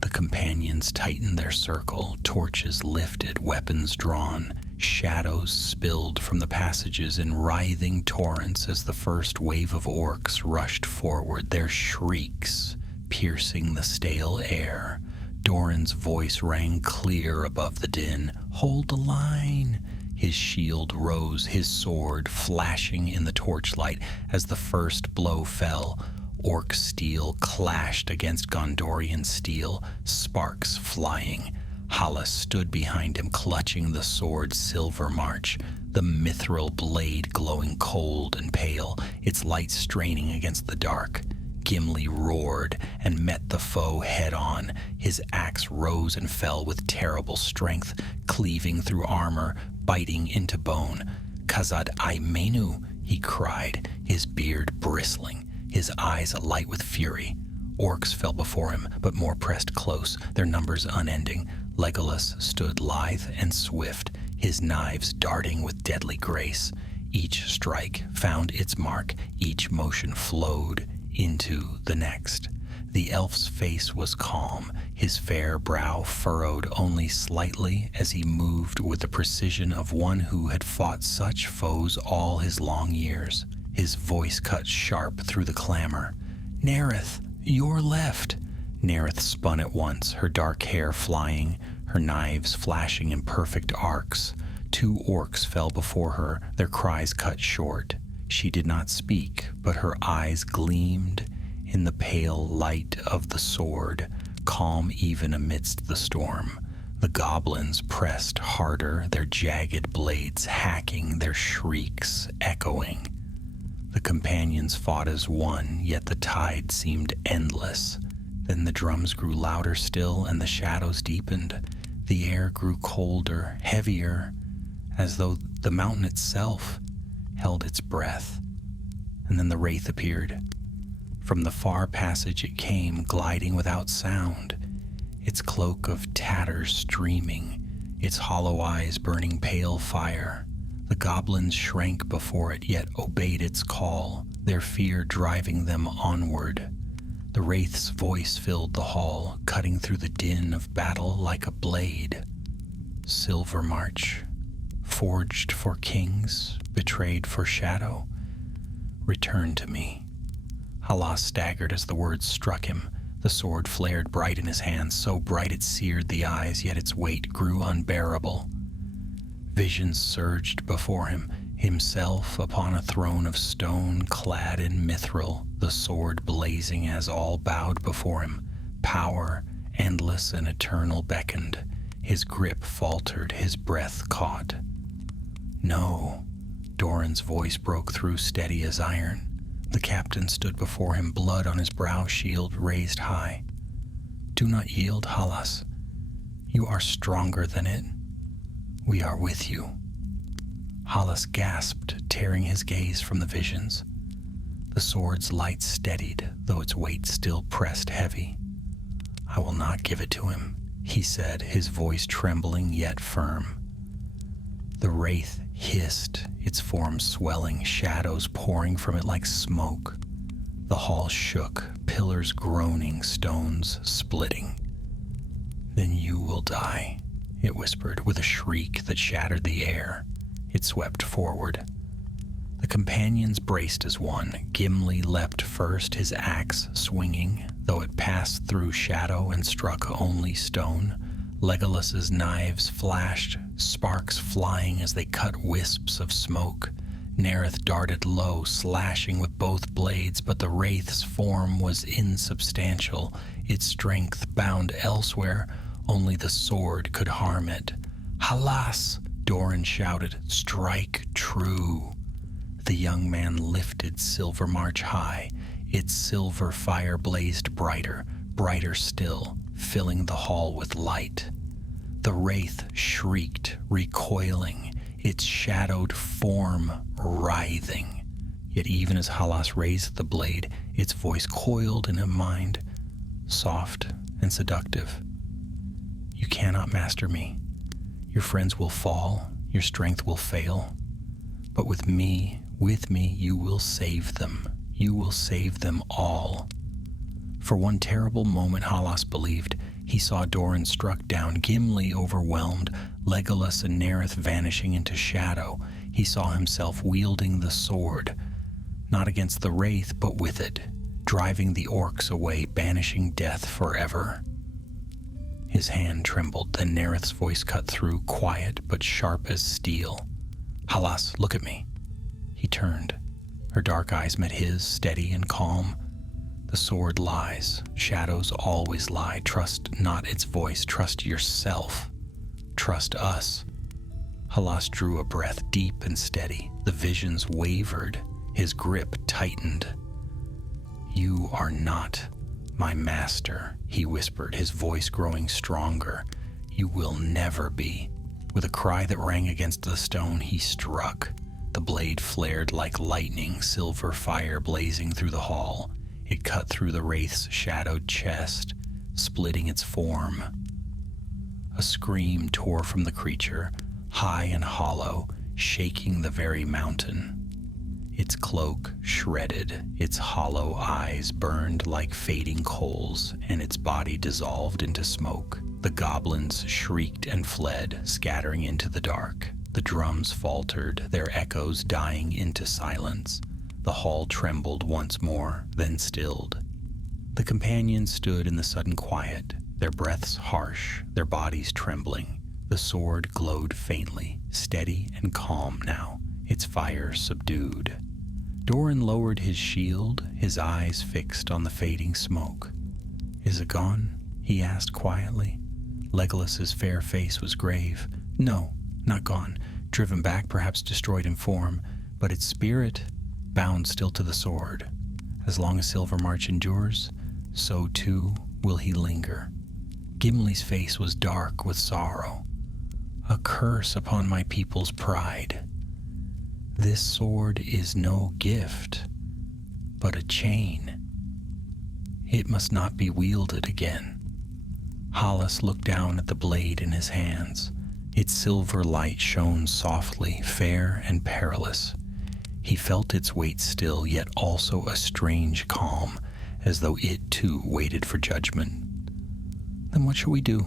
The companions tightened their circle, torches lifted, weapons drawn. Shadows spilled from the passages in writhing torrents as the first wave of orcs rushed forward, their shrieks piercing the stale air. Doran's voice rang clear above the din. "Hold the line!" His shield rose, his sword flashing in the torchlight as the first blow fell. Orc steel clashed against Gondorian steel, sparks flying. Hallas stood behind him, clutching the sword's silver march, the mithril blade glowing cold and pale, its light straining against the dark. Gimli roared and met the foe head-on. His axe rose and fell with terrible strength, cleaving through armor, biting into bone. "Khazad-i-Menu," he cried, his beard bristling, his eyes alight with fury. Orcs fell before him, but more pressed close, their numbers unending. Legolas stood lithe and swift, his knives darting with deadly grace. Each strike found its mark, each motion flowed into the next. The elf's face was calm, his fair brow furrowed only slightly as he moved with the precision of one who had fought such foes all his long years. His voice cut sharp through the clamor. "Nerith, your left!" Nerith spun at once, her dark hair flying, her knives flashing in perfect arcs. 2 orcs fell before her, their cries cut short. She did not speak, but her eyes gleamed in the pale light of the sword, calm even amidst the storm. The goblins pressed harder, their jagged blades hacking, their shrieks echoing. The companions fought as one, yet the tide seemed endless. Then the drums grew louder still, and the shadows deepened. The air grew colder, heavier, as though the mountain itself held its breath. And then the wraith appeared. From the far passage it came, gliding without sound, its cloak of tatters streaming, its hollow eyes burning pale fire. The goblins shrank before it, yet obeyed its call, their fear driving them onward. The wraith's voice filled the hall, cutting through the din of battle like a blade. "Silver March, forged for kings, betrayed for shadow, return to me." Hallas staggered as the words struck him. The sword flared bright in his hands, so bright it seared the eyes, yet its weight grew unbearable. Visions surged before him, himself upon a throne of stone clad in mithril, the sword blazing as all bowed before him. Power, endless and eternal, beckoned. His grip faltered, his breath caught. "No," Doran's voice broke through, steady as iron. The captain stood before him, blood on his brow, shield raised high. Do not yield, Halas. You are stronger than it. We are with you. Halas gasped, tearing his gaze from the visions. The sword's light steadied, though its weight still pressed heavy. I will not give it to him, he said, his voice trembling yet firm. The wraith hissed, its form swelling, shadows pouring from it like smoke. The hall shook, pillars groaning, stones splitting. Then you will die, it whispered with a shriek that shattered the air. It swept forward. The companions braced as one. Gimli leapt first, his axe swinging, though it passed through shadow and struck only stone. Legolas's knives flashed, sparks flying as they cut wisps of smoke. Nerith darted low, slashing with both blades, but the wraith's form was insubstantial, its strength bound elsewhere. Only the sword could harm it. Halas! Doran shouted, strike true. The young man lifted Silvermarch high. Its silver fire blazed brighter, brighter still, filling the hall with light. The wraith shrieked, recoiling, its shadowed form writhing. Yet even as Halas raised the blade, its voice coiled in a mind, soft and seductive. You cannot master me. Your friends will fall, your strength will fail. But with me, you will save them. You will save them all. For one terrible moment, Halas believed. He saw Doran struck down, Gimli overwhelmed, Legolas and Nerith vanishing into shadow. He saw himself wielding the sword, not against the wraith, but with it, driving the orcs away, banishing death forever. His hand trembled, then Nerith's voice cut through, quiet but sharp as steel. Halas, look at me. He turned. Her dark eyes met his, steady and calm. The sword lies. Shadows always lie. Trust not its voice. Trust yourself. Trust us. Halas drew a breath deep and steady. The visions wavered. His grip tightened. You are not my master, he whispered, his voice growing stronger. You will never be. With a cry that rang against the stone, he struck. The blade flared like lightning, silver fire blazing through the hall. It cut through the wraith's shadowed chest, splitting its form. A scream tore from the creature, high and hollow, shaking the very mountain. Its cloak shredded, its hollow eyes burned like fading coals, and its body dissolved into smoke. The goblins shrieked and fled, scattering into the dark. The drums faltered, their echoes dying into silence. The hall trembled once more, then stilled. The companions stood in the sudden quiet, their breaths harsh, their bodies trembling. The sword glowed faintly, steady and calm now, its fire subdued. Doran lowered his shield, his eyes fixed on the fading smoke. Is it gone? He asked quietly. Legolas's fair face was grave. No, not gone. Driven back, perhaps destroyed in form, but its spirit bound still to the sword. As long as Silvermarch endures, so too will he linger. Gimli's face was dark with sorrow. A curse upon my people's pride. This sword is no gift, but a chain. It must not be wielded again. Halas looked down at the blade in his hands. Its silver light shone softly, fair and perilous. He felt its weight still, yet also a strange calm, as though it too waited for judgment. Then what shall we do?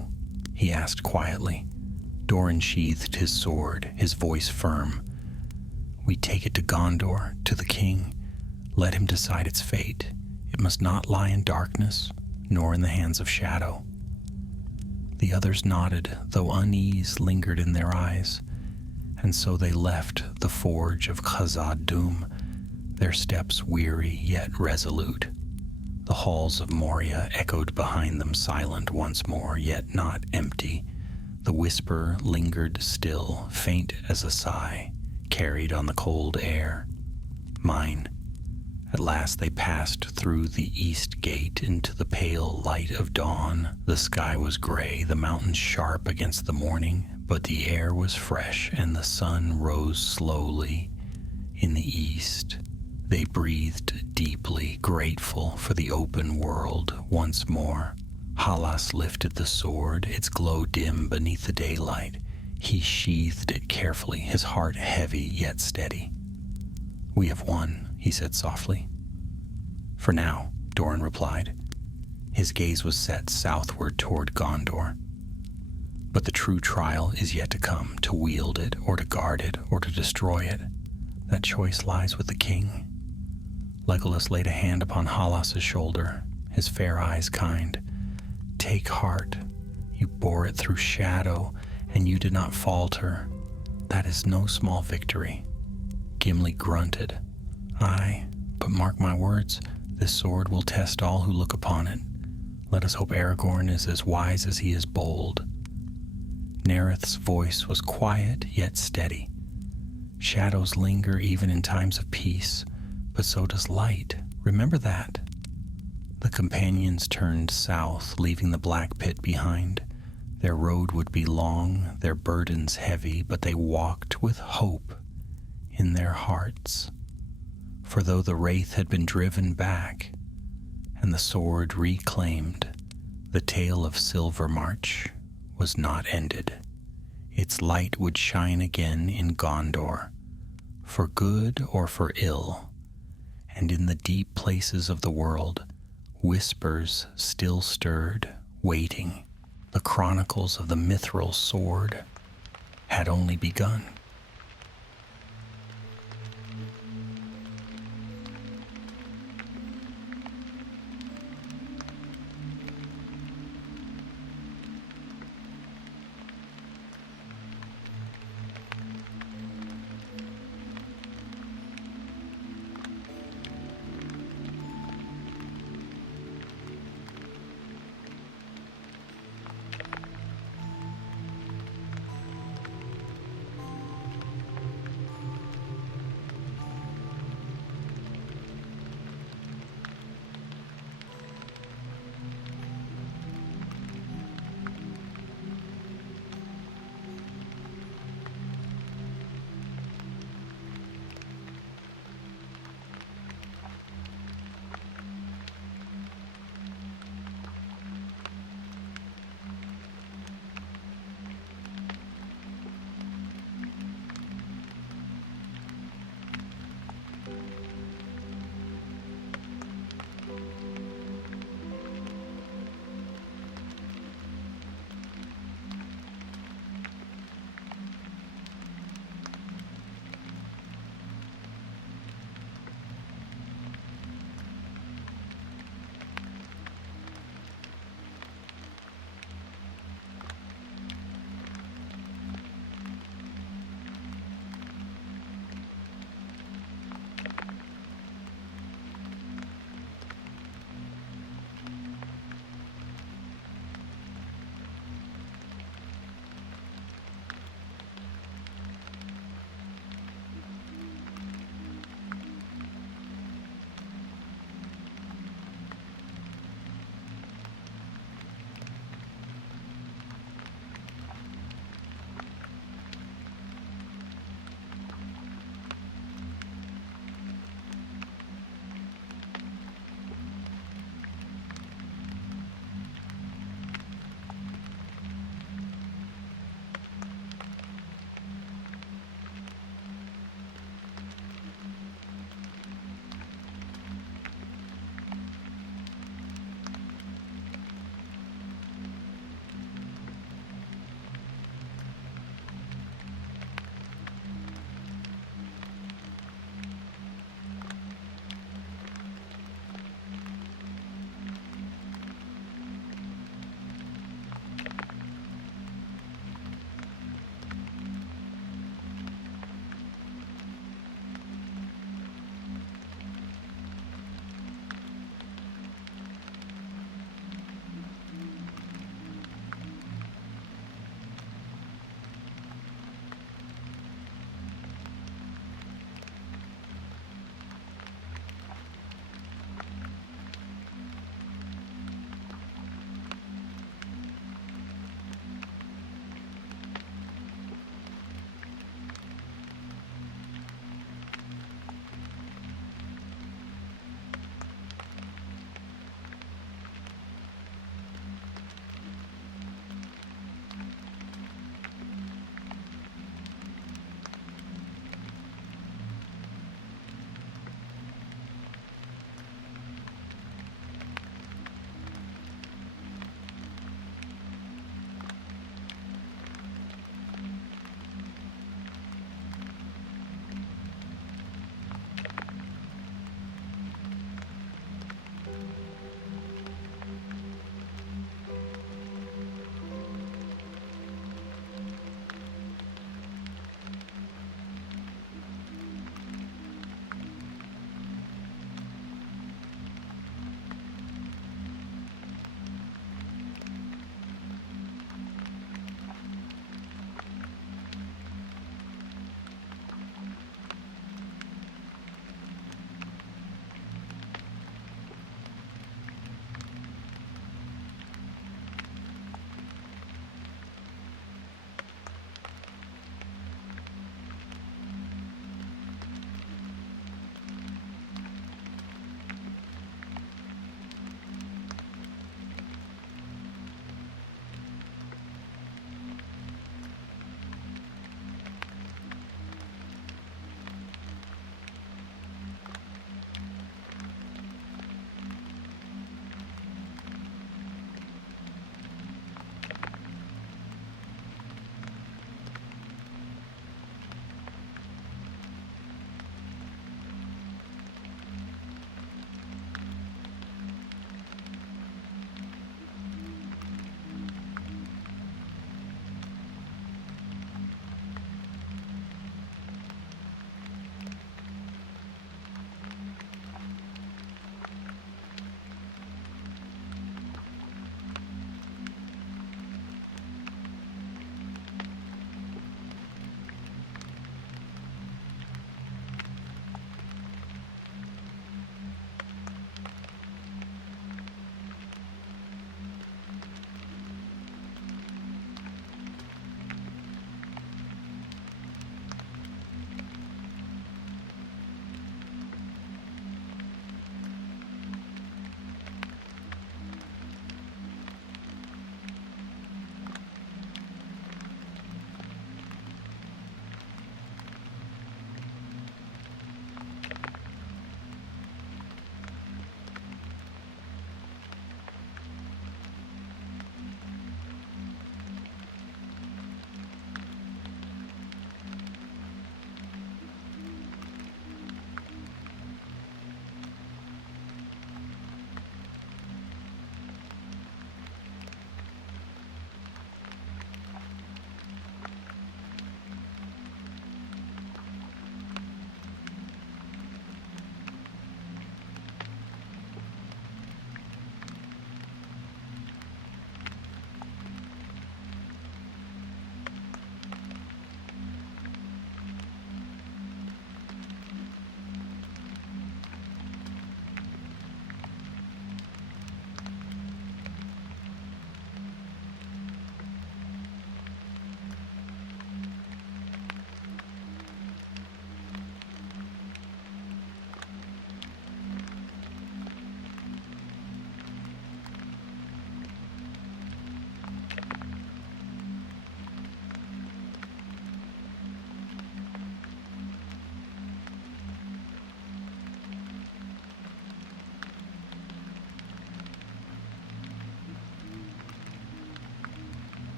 He asked quietly. Doran sheathed his sword, his voice firm. We take it to Gondor, to the king. Let him decide its fate. It must not lie in darkness, nor in the hands of shadow. The others nodded, though unease lingered in their eyes, and so they left the forge of Khazad-dûm, their steps weary yet resolute. The halls of Moria echoed behind them, silent once more, yet not empty. The whisper lingered still, faint as a sigh, carried on the cold air. Mine, At last they passed through the east gate into the pale light of dawn. The sky was gray, the mountains sharp against the morning, but the air was fresh and the sun rose slowly in the east. They breathed deeply, grateful for the open world once more. Halas lifted the sword, its glow dim beneath the daylight. He sheathed it carefully, his heart heavy yet steady. "We have won," he said softly. "For now," Doran replied. His gaze was set southward toward Gondor. "But the true trial is yet to come, to wield it, or to guard it, or to destroy it. That choice lies with the king." Legolas laid a hand upon Halas's shoulder, his fair eyes kind. "Take heart. You bore it through shadow, and you did not falter. That is no small victory." Gimli grunted. "Aye, but mark my words, this sword will test all who look upon it. Let us hope Aragorn is as wise as he is bold." Nereth's voice was quiet yet steady. "Shadows linger even in times of peace, but so does light. Remember that." The companions turned south, leaving the black pit behind. Their road would be long, their burdens heavy, but they walked with hope in their hearts. For though the wraith had been driven back and the sword reclaimed, the tale of Silvermarch was not ended. Its light would shine again in Gondor, for good or for ill, and in the deep places of the world, whispers still stirred, waiting. The chronicles of the Mithril sword had only begun.